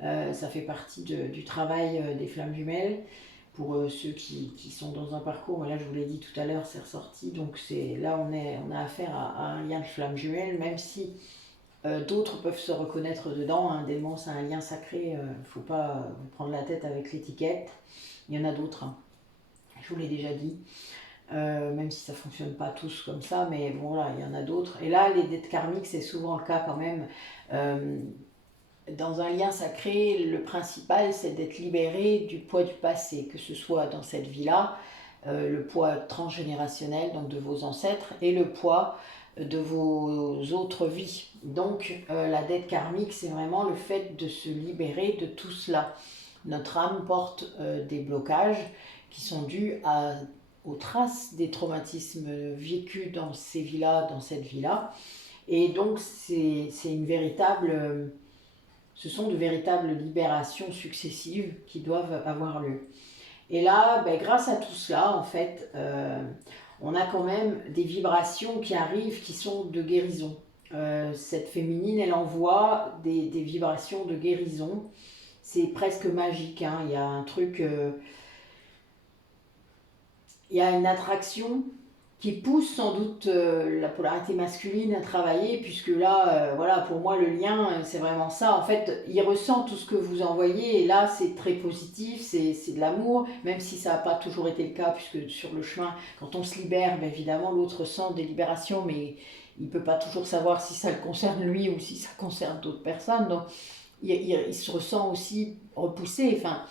Ça fait partie du travail des flammes jumelles. Pour ceux qui sont dans un parcours, là je vous l'ai dit tout à l'heure, c'est ressorti. Donc là, on a affaire à un lien de flammes jumelles, même si d'autres peuvent se reconnaître dedans. Un démon, c'est un lien sacré, il ne faut pas vous prendre la tête avec l'étiquette. Il y en a d'autres, hein. Je vous l'ai déjà dit. Même si ça ne fonctionne pas tous comme ça, mais bon, voilà, il y en a d'autres. Et là, les dettes karmiques, c'est souvent le cas quand même. Dans un lien sacré, le principal, c'est d'être libéré du poids du passé, que ce soit dans cette vie-là, le poids transgénérationnel, donc de vos ancêtres, et le poids de vos autres vies. Donc, la dette karmique, c'est vraiment le fait de se libérer de tout cela. Notre âme porte des blocages qui sont dus aux traces des traumatismes vécus dans ces vies-là, dans cette vie-là. Et donc, c'est une véritable... ce sont de véritables libérations successives qui doivent avoir lieu. Et là, grâce à tout cela, en fait, on a quand même des vibrations qui arrivent qui sont de guérison. Cette féminine, elle envoie des vibrations de guérison. C'est presque magique, hein. Il y a un truc... il y a une attraction qui pousse sans doute la polarité masculine à travailler, puisque là, voilà, pour moi, le lien, c'est vraiment ça. En fait, il ressent tout ce que vous envoyez, et là, c'est très positif, c'est de l'amour, même si ça n'a pas toujours été le cas, puisque sur le chemin, quand on se libère, évidemment, l'autre sent des libérations, mais il ne peut pas toujours savoir si ça le concerne lui ou si ça concerne d'autres personnes. Donc, il se ressent aussi repoussé. Enfin,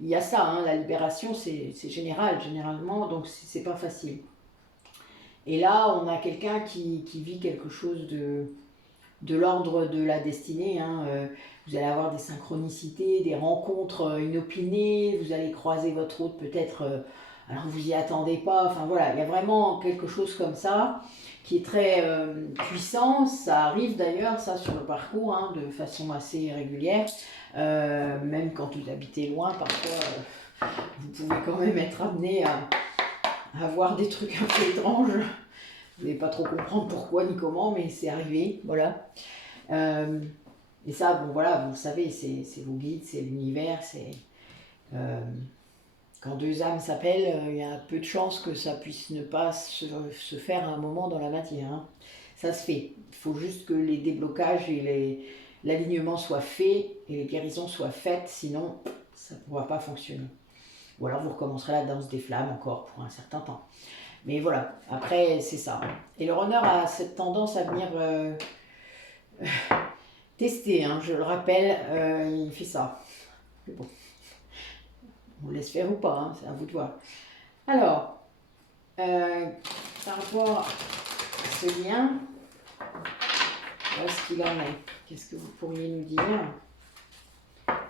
il y a ça, hein, la libération, c'est général, généralement, donc c'est pas facile. Et là, on a quelqu'un qui vit quelque chose de l'ordre de la destinée, hein. Vous allez avoir des synchronicités, des rencontres inopinées, vous allez croiser votre hôte peut-être alors que vous n'y attendez pas. Enfin voilà, il y a vraiment quelque chose comme ça qui est très puissant. Ça arrive d'ailleurs, ça, sur le parcours, hein, de façon assez régulière. Même quand vous habitez loin, parfois, vous pouvez quand même être amené à voir des trucs un peu étranges. Vous n'allez pas trop comprendre pourquoi ni comment, mais c'est arrivé, voilà. Et ça, bon voilà, vous le savez, c'est vos guides, c'est l'univers, c'est... quand deux âmes s'appellent, il y a peu de chances que ça puisse ne pas se faire à un moment dans la matière, hein. ça se fait. Il faut juste que les déblocages et l'alignement soient faits et les guérisons soient faites, sinon ça ne pourra pas fonctionner. Ou alors vous recommencerez la danse des flammes encore pour un certain temps. Mais voilà, après c'est ça. Et le runner a cette tendance à venir tester, hein, je le rappelle, il fait ça. Mais bon, on laisse faire ou pas, hein, c'est à vous de voir. Alors, par rapport à ce lien, où est-ce qu'il en est? Qu'est-ce que vous pourriez nous dire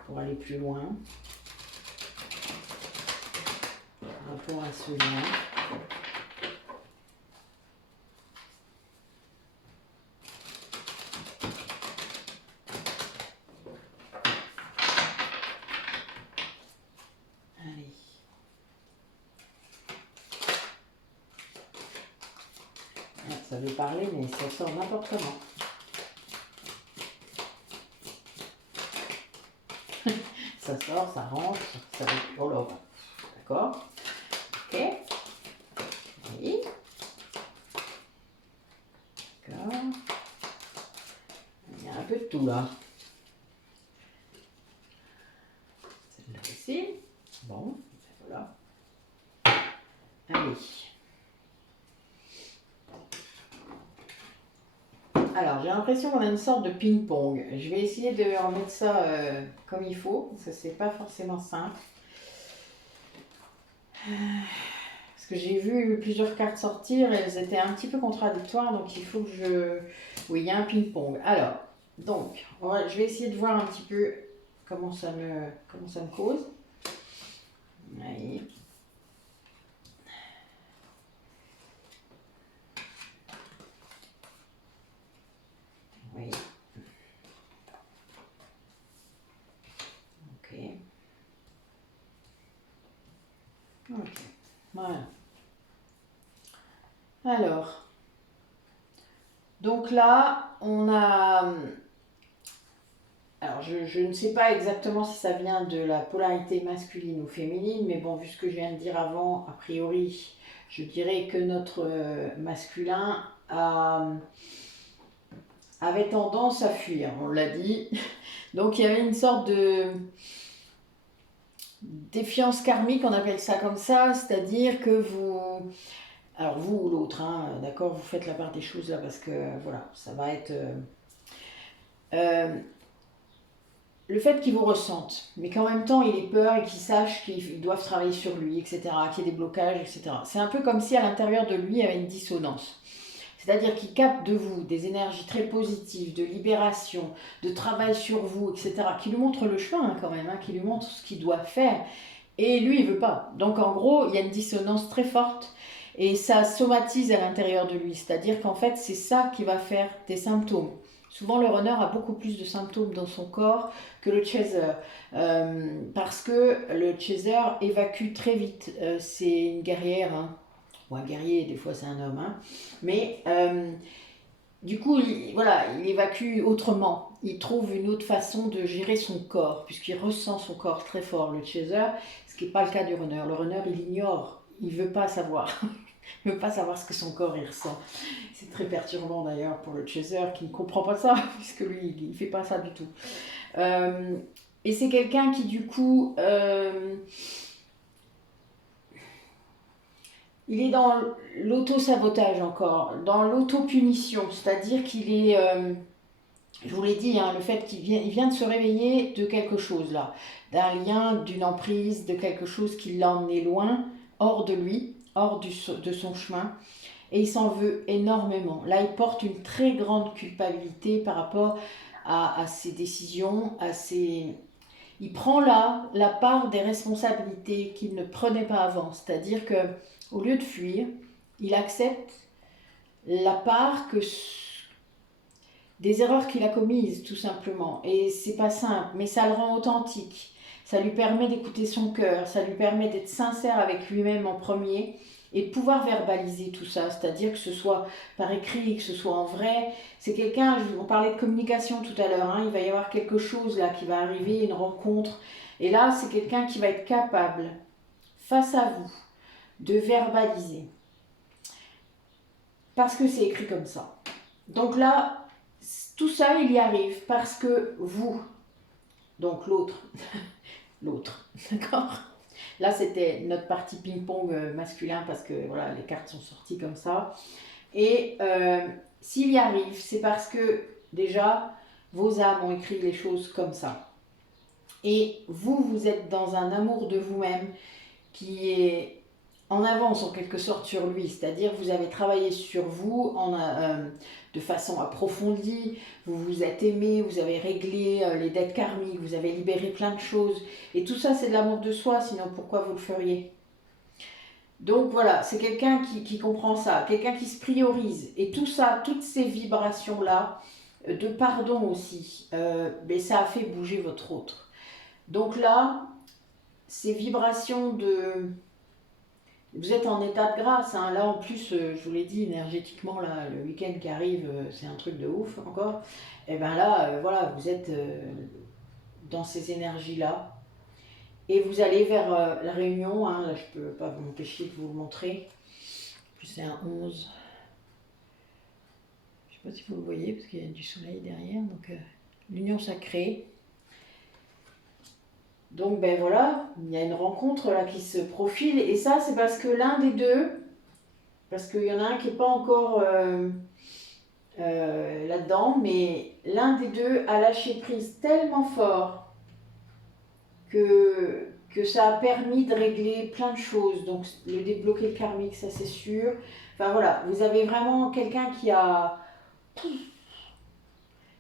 pour aller plus loin par rapport à ce lien? Allez. Ça veut parler, mais ça sort n'importe comment. Ça sort, ça rentre, ça veut... Oh là, d'accord. Ok. Oui. D'accord. Il y a un peu de tout là. Celle-là aussi. Bon, voilà. Allez. Alors, j'ai l'impression qu'on a une sorte de ping-pong. Je vais essayer de remettre ça comme il faut. Ça, c'est pas forcément simple. Parce que j'ai vu plusieurs cartes sortir et elles étaient un petit peu contradictoires. Donc, il faut que je... Oui, il y a un ping-pong. Alors, donc, je vais essayer de voir un petit peu comment ça me cause. Oui. Oui. Ok. Ok. Voilà. Alors, donc là, on a... Alors, je ne sais pas exactement si ça vient de la polarité masculine ou féminine, mais bon, vu ce que je viens de dire avant, a priori, je dirais que notre masculin avait tendance à fuir, on l'a dit. Donc, il y avait une sorte de défiance karmique, on appelle ça comme ça, c'est-à-dire que vous... Alors, vous ou l'autre, hein, d'accord, vous faites la part des choses là, parce que, voilà, ça va être... le fait qu'il vous ressente, mais qu'en même temps il ait peur et qu'il sache qu'ils doivent travailler sur lui, etc., qu'il y ait des blocages, etc. C'est un peu comme si à l'intérieur de lui il y avait une dissonance. C'est-à-dire qu'il capte de vous des énergies très positives, de libération, de travail sur vous, etc., qui lui montre le chemin quand même, hein, qui lui montre ce qu'il doit faire. Et lui, il veut pas. Donc en gros, il y a une dissonance très forte et ça somatise à l'intérieur de lui. C'est-à-dire qu'en fait, c'est ça qui va faire des symptômes. Souvent, le runner a beaucoup plus de symptômes dans son corps que le chaser. Parce que le chaser évacue très vite. C'est une guerrière, hein, ou un guerrier, des fois c'est un homme. Hein. Mais du coup, il évacue autrement. Il trouve une autre façon de gérer son corps, puisqu'il ressent son corps très fort, le chaser, ce qui n'est pas le cas du runner. Le runner, il ignore, il ne veut pas savoir. Il ne veut pas savoir ce que son corps il ressent. C'est très perturbant d'ailleurs pour le chaser qui ne comprend pas ça, puisque lui, il ne fait pas ça du tout. Et c'est quelqu'un qui, du coup, il est dans l'auto-sabotage encore, dans l'auto-punition, c'est-à-dire qu'il est... je vous l'ai dit, hein, le fait qu'il vient de se réveiller de quelque chose là, d'un lien, d'une emprise, de quelque chose qui l'a emmené loin, hors de lui, hors de son chemin, et il s'en veut énormément. Là, il porte une très grande culpabilité par rapport à ses décisions, il prend là la part des responsabilités qu'il ne prenait pas avant, c'est-à-dire que au lieu de fuir, il accepte la part des erreurs qu'il a commises, tout simplement. Et c'est pas simple, mais ça le rend authentique. Ça lui permet d'écouter son cœur, ça lui permet d'être sincère avec lui-même en premier et de pouvoir verbaliser tout ça, c'est-à-dire que ce soit par écrit, que ce soit en vrai. C'est quelqu'un, on parlait de communication tout à l'heure, hein, il va y avoir quelque chose là qui va arriver, une rencontre. Et là, c'est quelqu'un qui va être capable, face à vous, de verbaliser. Parce que c'est écrit comme ça. Donc là, tout ça, il y arrive parce que vous, donc l'autre, l'autre, d'accord? Là, c'était notre partie ping-pong masculin parce que voilà, les cartes sont sorties comme ça. Et s'il y arrive, c'est parce que déjà, vos âmes ont écrit les choses comme ça. Et vous, vous êtes dans un amour de vous-même qui est en avance en quelque sorte sur lui, c'est-à-dire vous avez travaillé sur vous de façon approfondie, vous vous êtes aimé, vous avez réglé les dettes karmiques, vous avez libéré plein de choses, et tout ça c'est de l'amour de soi, sinon pourquoi vous le feriez? Donc voilà, c'est quelqu'un qui comprend ça, quelqu'un qui se priorise, et tout ça, toutes ces vibrations-là, de pardon aussi, mais ça a fait bouger votre autre. Donc là, ces vibrations de... Vous êtes en état de grâce, hein. Là en plus, je vous l'ai dit, énergétiquement, là, le week-end qui arrive, c'est un truc de ouf encore. Et bien là, voilà, vous êtes dans ces énergies-là. Et vous allez vers la réunion, hein. Là je ne peux pas m'empêcher de vous le montrer. En plus c'est un 11. Je ne sais pas si vous le voyez, parce qu'il y a du soleil derrière. Donc l'union sacrée. Donc ben voilà, il y a une rencontre là qui se profile. Et ça c'est parce que l'un des deux, parce qu'il y en a un qui n'est pas encore là-dedans, mais l'un des deux a lâché prise tellement fort que ça a permis de régler plein de choses. Donc le débloquer le karmique, ça c'est sûr. Enfin voilà, vous avez vraiment quelqu'un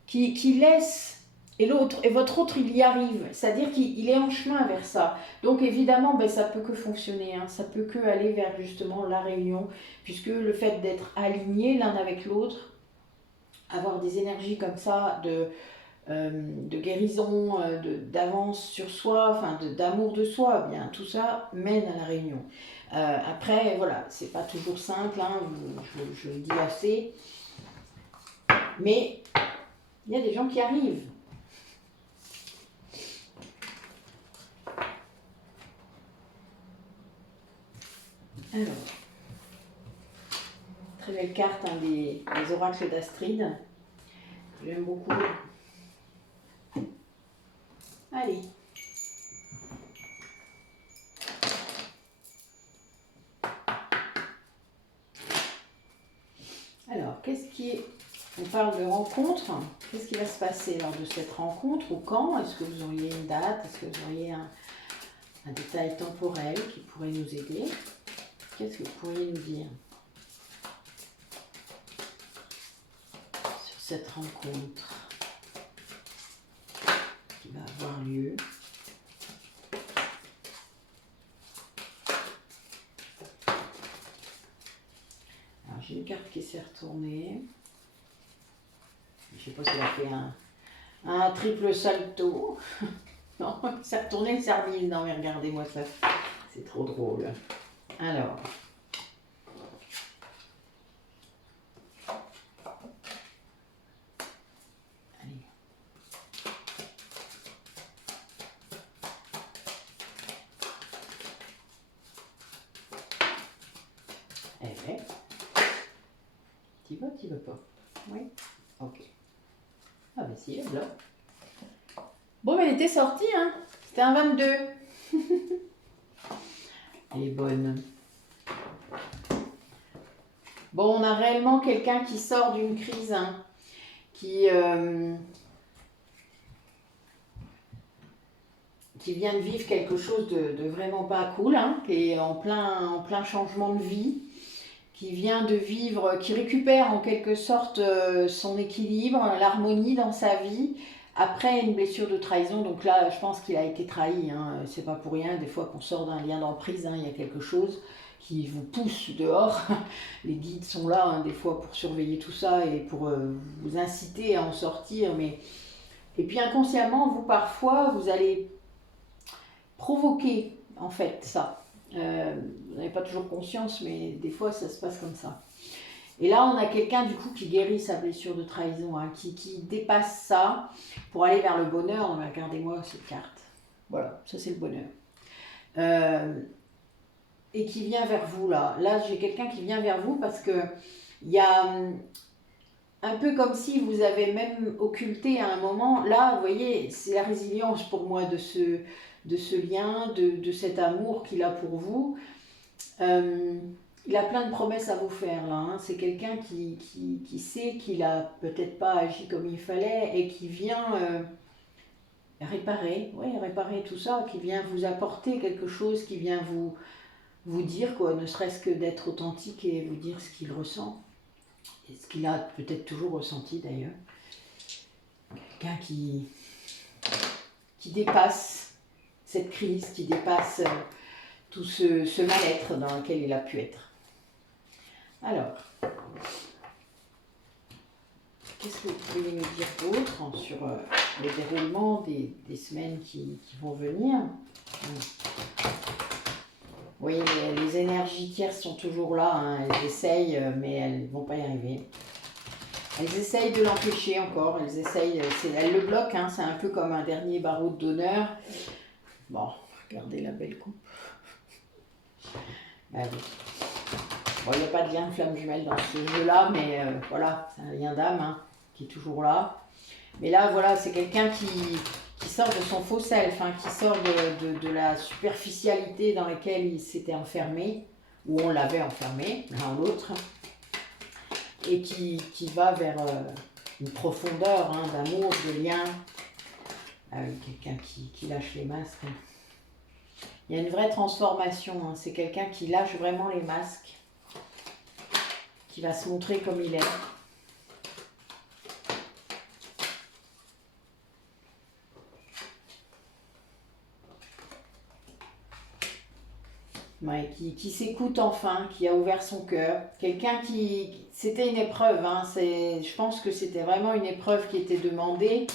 qui laisse, et l'autre, et votre autre il y arrive, c'est-à-dire qu'il est en chemin vers ça. Donc évidemment, ben, ça peut que fonctionner, hein. Ça peut que aller vers justement la réunion, puisque le fait d'être alignés l'un avec l'autre, avoir des énergies comme ça de guérison, d'avance sur soi, enfin d'amour de soi, bien tout ça mène à la réunion. Après, voilà, c'est pas toujours simple, hein, je le dis assez, mais il y a des gens qui arrivent. Alors, très belle carte, hein, des oracles d'Astrid. J'aime beaucoup. Allez. Alors, qu'est-ce qui est... On parle de rencontre. Qu'est-ce qui va se passer lors de cette rencontre ou quand? Est-ce que vous auriez une date? Est-ce que vous auriez un détail temporel qui pourrait nous aider? Qu'est-ce que vous pourriez nous dire sur cette rencontre qui va avoir lieu? Alors, j'ai une carte qui s'est retournée. Je ne sais pas si elle a fait un triple salto. Non, elle s'est retournée, elle s'est remise. Non, mais regardez-moi ça. C'est trop drôle. Alors. Allez. Eh ouais. Tu veux pas? Oui. Ok. Ah ben si, elle est là. Bon, mais elle était sortie, hein. C'était un 22. Elle est bonne. Bon, on a réellement quelqu'un qui sort d'une crise, hein, qui vient de vivre quelque chose de vraiment pas cool, hein, qui est en plein changement de vie, qui vient de vivre, qui récupère en quelque sorte son équilibre, l'harmonie dans sa vie, après une blessure de trahison. Donc là, je pense qu'il a été trahi, hein. C'est pas pour rien, des fois qu'on sort d'un lien d'emprise, hein, il y a quelque chose qui vous pousse dehors. Les guides sont là, hein, des fois pour surveiller tout ça et pour vous inciter à en sortir. Mais... Et puis inconsciemment, vous parfois, vous allez provoquer en fait ça. Vous n'avez pas toujours conscience, mais des fois ça se passe comme ça. Et là, on a quelqu'un du coup qui guérit sa blessure de trahison, hein, qui dépasse ça pour aller vers le bonheur. Non, mais regardez-moi cette carte. Voilà, ça c'est le bonheur. Et qui vient vers vous là. Là, j'ai quelqu'un qui vient vers vous parce que il y a un peu comme si vous avez même occulté à un moment. Là, vous voyez, c'est la résilience pour moi de ce lien, de cet amour qu'il a pour vous. Il a plein de promesses à vous faire là. Hein. C'est quelqu'un qui sait qu'il a peut-être pas agi comme il fallait et qui vient réparer tout ça, qui vient vous apporter quelque chose, qui vient vous dire quoi, ne serait-ce que d'être authentique et vous dire ce qu'il ressent. Et ce qu'il a peut-être toujours ressenti d'ailleurs. Quelqu'un qui dépasse cette crise, qui dépasse tout ce mal-être dans lequel il a pu être. Alors, qu'est-ce que vous pourriez nous dire d'autre sur le déroulement des semaines qui vont venir? Oui, les énergies tierces sont toujours là, hein, elles essayent, mais elles ne vont pas y arriver. Elles essayent de l'empêcher encore, elles le bloquent, hein, c'est un peu comme un dernier barreau d'honneur. Bon, regardez la belle coupe. Allez. Bon, il n'y a pas de lien de flamme jumelle dans ce jeu-là, mais voilà, c'est un lien d'âme hein, qui est toujours là. Mais là, voilà, c'est quelqu'un qui sort de son faux self, hein, qui sort de la superficialité dans laquelle il s'était enfermé, ou on l'avait enfermé, l'un ou l'autre, et qui va vers une profondeur hein, d'amour, de lien, quelqu'un qui lâche les masques. Il y a une vraie transformation, hein. C'est quelqu'un qui lâche vraiment les masques, qui va se montrer comme il est. Ouais, qui s'écoute enfin, qui a ouvert son cœur. Quelqu'un qui... C'était une épreuve, hein, je pense que c'était vraiment une épreuve qui était demandée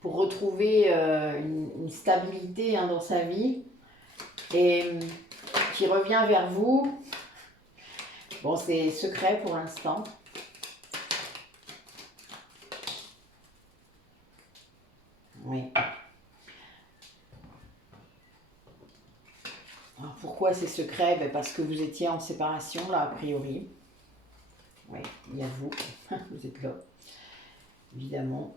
pour retrouver une stabilité hein, dans sa vie. Et qui revient vers vous. Bon, c'est secret pour l'instant. Oui. Alors pourquoi c'est secret? Parce que vous étiez en séparation, là, a priori. Oui, il y a vous. Vous êtes là, évidemment.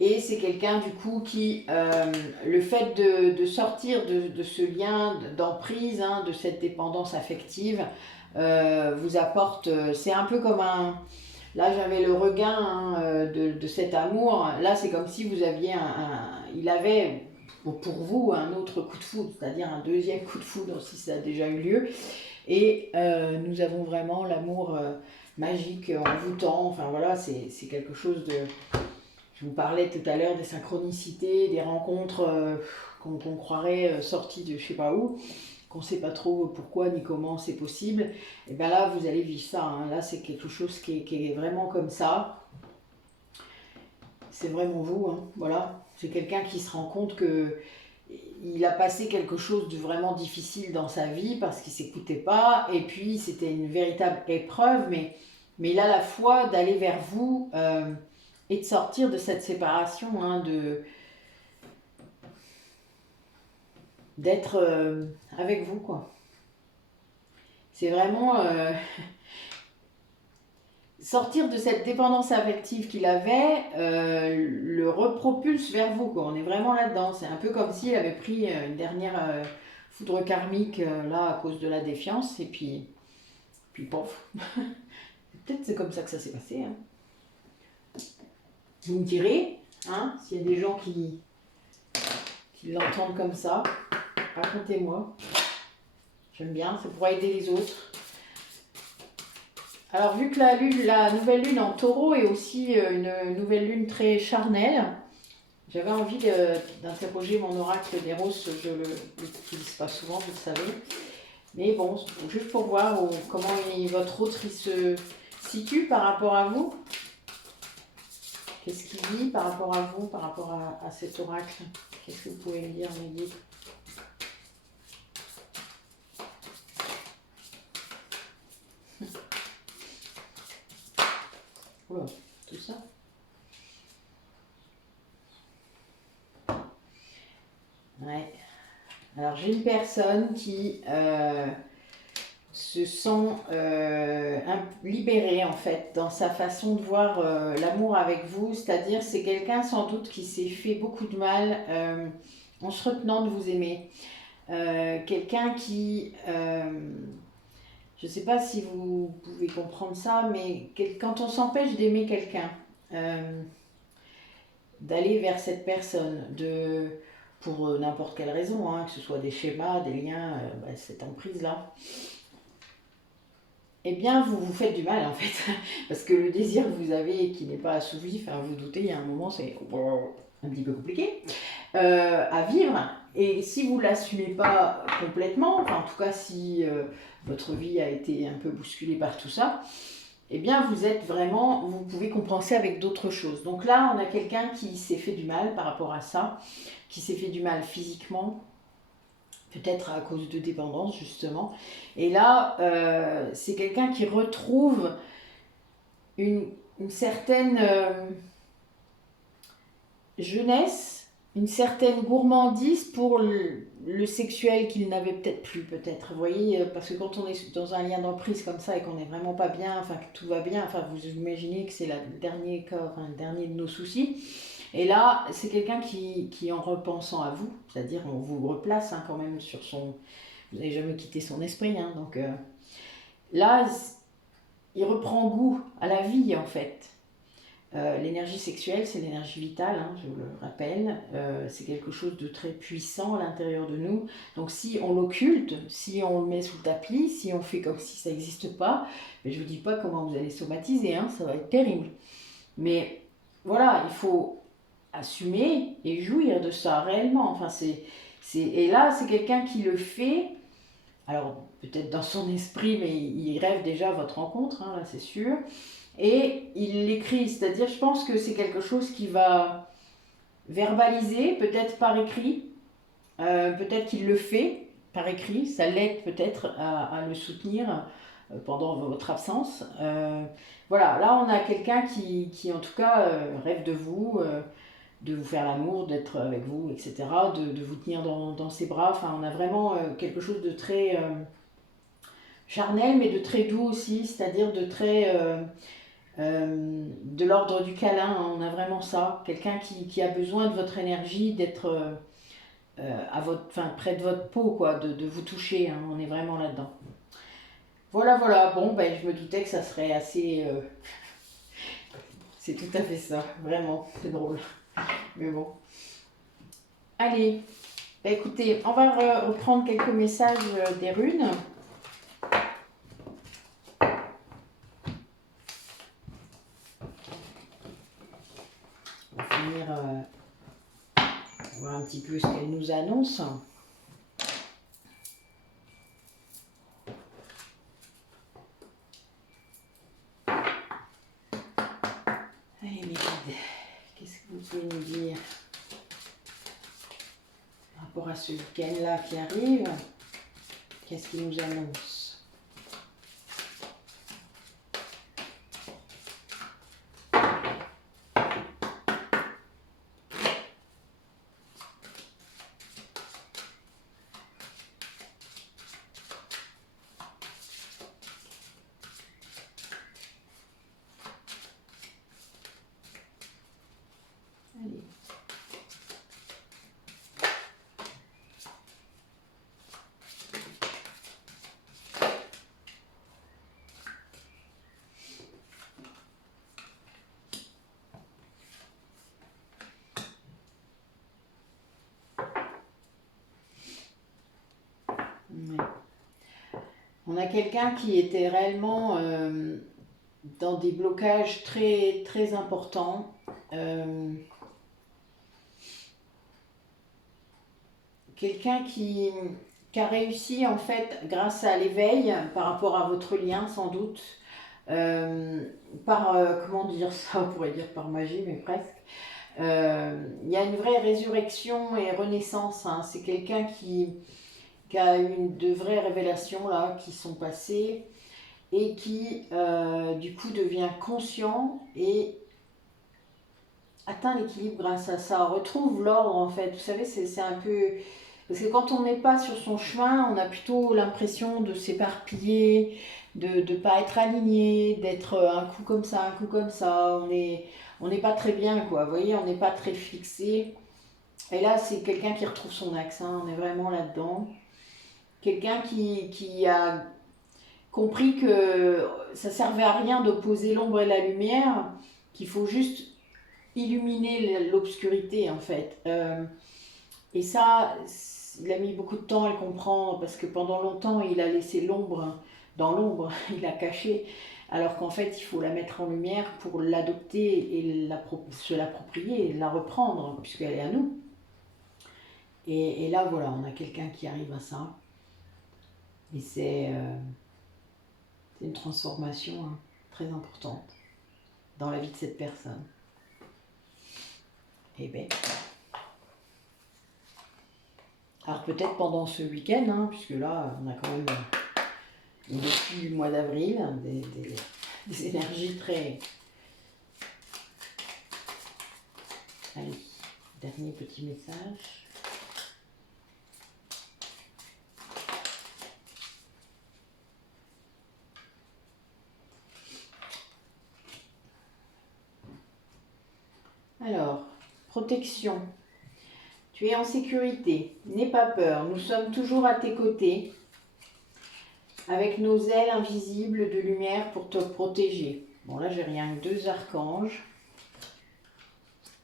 Et c'est quelqu'un, du coup, qui, le fait de sortir de ce lien d'emprise, hein, de cette dépendance affective, vous apporte... c'est un peu comme un... Là, j'avais le regain hein, de cet amour. Là, c'est comme si vous aviez il avait pour vous un autre coup de foudre, c'est-à-dire un deuxième coup de foudre si ça a déjà eu lieu. Et nous avons vraiment l'amour magique, envoûtant. Enfin voilà, c'est quelque chose de... Je vous parlais tout à l'heure des synchronicités, des rencontres qu'on croirait sorties de je sais pas où, qu'on ne sait pas trop pourquoi ni comment c'est possible. Et bien là, vous allez vivre ça. Hein. Là, c'est quelque chose qui est vraiment comme ça. C'est vraiment vous. Hein. Voilà. C'est quelqu'un qui se rend compte que il a passé quelque chose de vraiment difficile dans sa vie parce qu'il ne s'écoutait pas. Et puis, c'était une véritable épreuve. Mais il a la foi d'aller vers vous et de sortir de cette séparation, hein, d'être avec vous, quoi. C'est vraiment sortir de cette dépendance affective qu'il avait, le repropulse vers vous, quoi. On est vraiment là-dedans. C'est un peu comme s'il avait pris une dernière foudre karmique là à cause de la défiance et puis pof. Peut-être c'est comme ça que ça s'est passé. Hein. Vous me direz, hein, s'il y a des gens qui l'entendent comme ça, racontez-moi. J'aime bien, ça pourra aider les autres. Alors, vu que la nouvelle lune en taureau est aussi une nouvelle lune très charnelle, j'avais envie d'interroger mon oracle d'Eros. Je ne l'utilise pas souvent, vous le savez. Mais bon, juste pour voir comment votre autre il se situe par rapport à vous. Qu'est-ce qu'il dit par rapport à vous, par rapport à cet oracle? Qu'est-ce que vous pouvez me dire, mes guides? Oula, tout ça. Ouais. Alors j'ai une personne qui se sent libéré en fait dans sa façon de voir l'amour avec vous, c'est-à-dire c'est quelqu'un sans doute qui s'est fait beaucoup de mal en se retenant de vous aimer. Quelqu'un qui, je ne sais pas si vous pouvez comprendre ça, mais quand on s'empêche d'aimer quelqu'un, d'aller vers cette personne, pour n'importe quelle raison, hein, que ce soit des schémas, des liens, cette emprise-là, eh bien, vous vous faites du mal en fait. Parce que le désir que vous avez qui n'est pas assouvi, enfin, vous doutez, il y a un moment, c'est un petit peu compliqué à vivre. Et si vous ne l'assumez pas complètement, enfin, en tout cas, si votre vie a été un peu bousculée par tout ça, eh bien, vous êtes vraiment, vous pouvez compenser avec d'autres choses. Donc là, on a quelqu'un qui s'est fait du mal par rapport à ça, qui s'est fait du mal physiquement, peut-être à cause de dépendance justement. Et là, c'est quelqu'un qui retrouve une certaine jeunesse, une certaine gourmandise pour le sexuel qu'il n'avait peut-être plus, peut-être. Vous voyez, parce que quand on est dans un lien d'emprise comme ça et qu'on n'est vraiment pas bien, enfin que tout va bien, enfin vous imaginez que c'est le dernier cas, enfin, le dernier de nos soucis. Et là, c'est quelqu'un qui, en repensant à vous, c'est-à-dire on vous replace quand même sur son... Vous n'avez jamais quitté son esprit, donc là, il reprend goût à la vie en fait. L'énergie sexuelle, c'est l'énergie vitale, je vous le rappelle. C'est quelque chose de très puissant à l'intérieur de nous. Donc si on l'occulte, si on le met sous le tapis, si on fait comme si ça n'existe pas, mais je ne vous dis pas comment vous allez somatiser, ça va être terrible. Mais voilà, il faut assumer et jouir de ça réellement. Enfin, et là, c'est quelqu'un qui le fait, alors peut-être dans son esprit, mais il rêve déjà à votre rencontre, là c'est sûr. Et il l'écrit, c'est-à-dire je pense que c'est quelque chose qui va verbaliser, peut-être par écrit, peut-être qu'il le fait par écrit, ça l'aide peut-être à le soutenir pendant votre absence. Voilà, là on a quelqu'un qui en tout cas rêve de vous faire l'amour, d'être avec vous, etc., de vous tenir dans ses bras. Enfin, on a vraiment quelque chose de très charnel, mais de très doux aussi, c'est-à-dire de très... de l'ordre du câlin, on a vraiment ça. Quelqu'un qui a besoin de votre énergie, d'être près de votre peau, quoi, de vous toucher. On est vraiment là-dedans. Voilà, voilà. Bon, je me doutais que ça serait assez... C'est tout à fait ça, vraiment. C'est drôle. Mais bon. Allez. Écoutez, on va reprendre quelques messages des runes. On va finir... voir un petit peu ce qu'elle nous annonce. Allez mes guides, qu'est-ce que vous pouvez nous dire par rapport à ce week-end là qui arrive? Qu'est-ce qu'il nous annonce? Allez. Ouais. On a quelqu'un qui était réellement dans des blocages très, très importants. Quelqu'un qui a réussi en fait grâce à l'éveil par rapport à votre lien sans doute, comment dire ça, on pourrait dire par magie mais presque. Il y a une vraie résurrection et renaissance, c'est quelqu'un qui a eu de vraies révélations là qui sont passées et qui du coup devient conscient et atteint l'équilibre grâce à ça, retrouve l'ordre en fait. Vous savez, c'est un peu... Parce que quand on n'est pas sur son chemin, on a plutôt l'impression de s'éparpiller, de ne pas être aligné, d'être un coup comme ça, un coup comme ça. On n'est pas très bien, quoi. Vous voyez, on n'est pas très fixé. Et là, c'est quelqu'un qui retrouve son axe, hein. On est vraiment là-dedans. Quelqu'un qui a compris que ça servait à rien d'opposer l'ombre et la lumière, qu'il faut juste illuminer l'obscurité, en fait. Et ça, il a mis beaucoup de temps à le comprendre parce que pendant longtemps, il a laissé l'ombre dans l'ombre, il a caché, alors qu'en fait, il faut la mettre en lumière pour l'adopter et se l'approprier, la reprendre, puisqu'elle est à nous. Et là, voilà, on a quelqu'un qui arrive à ça. Et c'est une transformation, hein, très importante dans la vie de cette personne. Et bien. Alors peut-être pendant ce week-end, hein, puisque là, on a quand même, depuis le mois d'avril, des énergies très... Allez, dernier petit message. Alors, protection. Tu es en sécurité, n'aie pas peur, nous sommes toujours à tes côtés, avec nos ailes invisibles de lumière pour te protéger. Bon là j'ai rien que 2 archanges,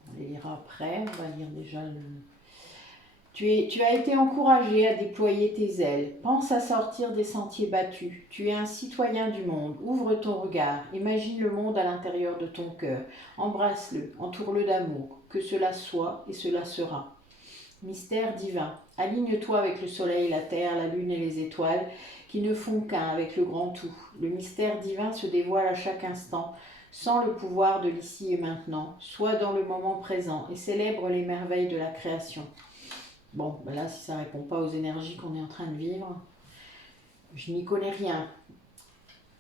on les lira après, on va lire déjà le... Tu as été encouragé à déployer tes ailes, pense à sortir des sentiers battus, tu es un citoyen du monde, ouvre ton regard, imagine le monde à l'intérieur de ton cœur, embrasse-le, entoure-le d'amour, que cela soit et cela sera. Mystère divin, aligne-toi avec le soleil, la terre, la lune et les étoiles qui ne font qu'un avec le grand tout. Le mystère divin se dévoile à chaque instant, sans le pouvoir de l'ici et maintenant. Sois dans le moment présent et célèbre les merveilles de la création. Bon, ben là, si ça ne répond pas aux énergies qu'on est en train de vivre, je n'y connais rien.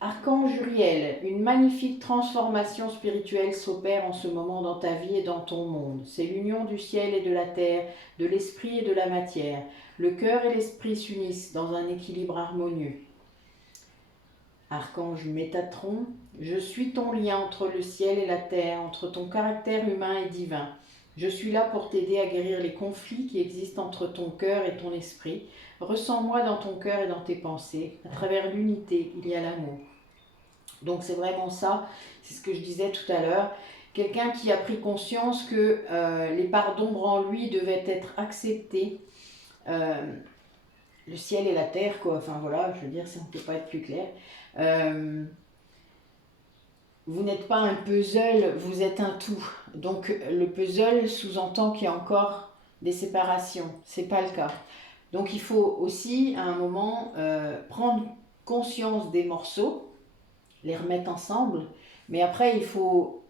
Archange Uriel, une magnifique transformation spirituelle s'opère en ce moment dans ta vie et dans ton monde. C'est l'union du ciel et de la terre, de l'esprit et de la matière. Le cœur et l'esprit s'unissent dans un équilibre harmonieux. Archange Métatron, je suis ton lien entre le ciel et la terre, entre ton caractère humain et divin. Je suis là pour t'aider à guérir les conflits qui existent entre ton cœur et ton esprit. Ressens-moi dans ton cœur et dans tes pensées. À travers l'unité, il y a l'amour. Donc c'est vraiment ça, c'est ce que je disais tout à l'heure. Quelqu'un qui a pris conscience que les parts d'ombre en lui devaient être acceptées. Le ciel et la terre, quoi. Enfin voilà, je veux dire, ça ne peut pas être plus clair. Vous n'êtes pas un puzzle, vous êtes un tout. Donc le puzzle sous-entend qu'il y a encore des séparations. C'est pas le cas. Donc il faut aussi à un moment prendre conscience des morceaux, les remettre ensemble, mais après il faut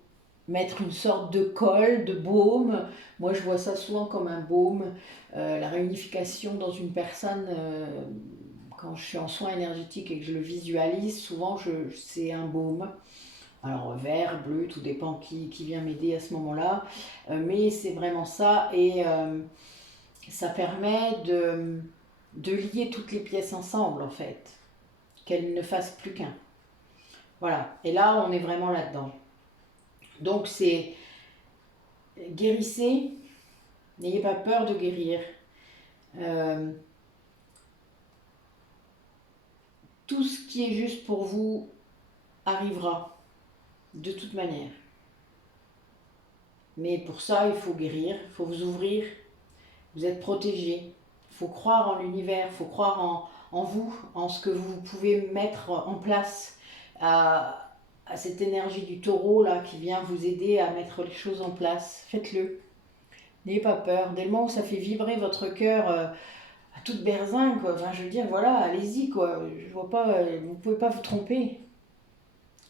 mettre une sorte de colle, de baume. Moi je vois ça souvent comme un baume, la réunification dans une personne, quand je suis en soins énergétiques et que je le visualise, souvent c'est un baume. Alors vert, bleu, tout dépend qui vient m'aider à ce moment-là, mais c'est vraiment ça, et ça permet de lier toutes les pièces ensemble en fait, qu'elles ne fassent plus qu'un. Voilà, et là on est vraiment là-dedans. Donc c'est guérissez, n'ayez pas peur de guérir. Tout ce qui est juste pour vous arrivera, de toute manière. Mais pour ça, il faut guérir, il faut vous ouvrir, vous êtes protégé, il faut croire en l'univers, il faut croire en vous, en ce que vous pouvez mettre en place, à cette énergie du taureau là qui vient vous aider à mettre les choses en place. Faites-le, n'ayez pas peur. Dès le moment où ça fait vibrer votre cœur à toute berzingue, quoi. Enfin, je veux dire, voilà, allez-y, quoi. Je vois pas, vous pouvez pas vous tromper.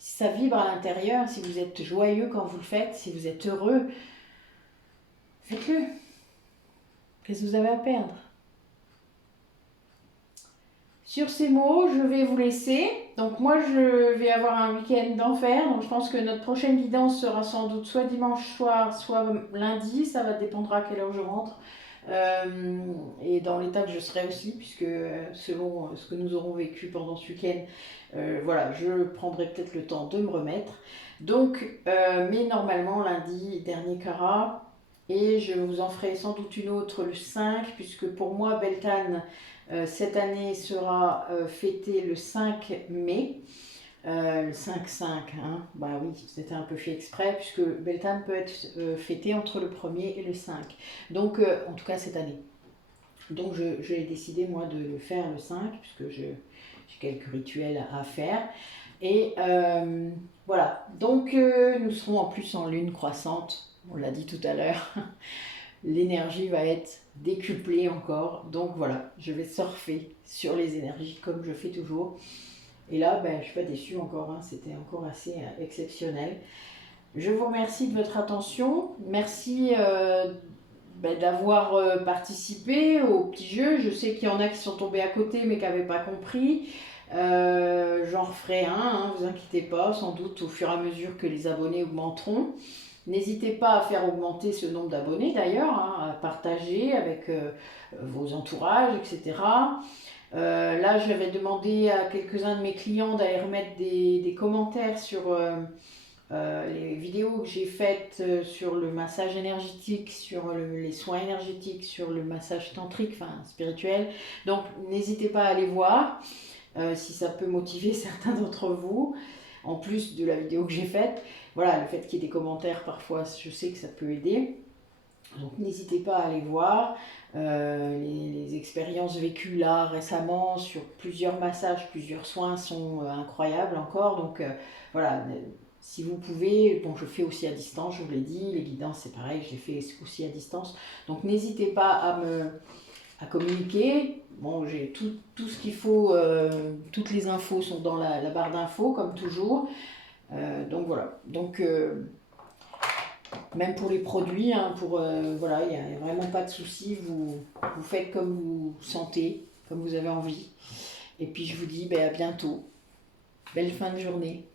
Si ça vibre à l'intérieur, si vous êtes joyeux quand vous le faites, si vous êtes heureux, faites-le. Qu'est-ce que vous avez à perdre? Sur ces mots, je vais vous laisser. Donc moi, je vais avoir un week-end d'enfer. Donc je pense que notre prochaine guidance sera sans doute soit dimanche soir, soit lundi. Ça va dépendra à quelle heure je rentre. et dans l'état que je serai aussi, puisque selon ce que nous aurons vécu pendant ce week-end, voilà, je prendrai peut-être le temps de me remettre. Donc, mais normalement, lundi, dernier Cara, et je vous en ferai sans doute une autre le 5, puisque pour moi, Beltane, cette année, sera fêtée le 5 mai. Le 5-5, hein. Bah oui, c'était un peu fait exprès, puisque Beltane peut être fêté entre le 1er et le 5. Donc, en tout cas cette année. Donc, j'ai décidé, moi, de le faire le 5, puisque j'ai quelques rituels à faire. Et voilà. Donc, nous serons en plus en lune croissante, on l'a dit tout à l'heure. L'énergie va être décuplée encore. Donc, voilà, je vais surfer sur les énergies comme je fais toujours. Et là, ben, je ne suis pas déçue encore, hein. C'était encore assez exceptionnel. Je vous remercie de votre attention. Merci ben, d'avoir participé au petit jeu. Je sais qu'il y en a qui sont tombés à côté mais qui n'avaient pas compris. J'en referai un, hein, vous inquiétez pas, sans doute au fur et à mesure que les abonnés augmenteront. N'hésitez pas à faire augmenter ce nombre d'abonnés d'ailleurs, hein, à partager avec vos entourages, etc. Là, j'avais demandé à quelques-uns de mes clients d'aller remettre des commentaires sur les vidéos que j'ai faites sur le massage énergétique, sur les soins énergétiques, sur le massage tantrique, enfin spirituel. Donc, n'hésitez pas à aller voir si ça peut motiver certains d'entre vous, en plus de la vidéo que j'ai faite. Voilà, le fait qu'il y ait des commentaires, parfois, je sais que ça peut aider. Donc n'hésitez pas à aller voir les expériences vécues là récemment sur plusieurs massages, plusieurs soins sont incroyables encore. Donc voilà, si vous pouvez, bon je fais aussi à distance, je vous l'ai dit, les guidances c'est pareil, je les fais aussi à distance. Donc n'hésitez pas à communiquer. Bon, j'ai tout ce qu'il faut, toutes les infos sont dans la barre d'infos comme toujours. Donc voilà. Donc même pour les produits, hein, voilà, il n'y a vraiment pas de souci. Vous faites comme vous sentez, comme vous avez envie. Et puis je vous dis ben, à bientôt. Belle fin de journée.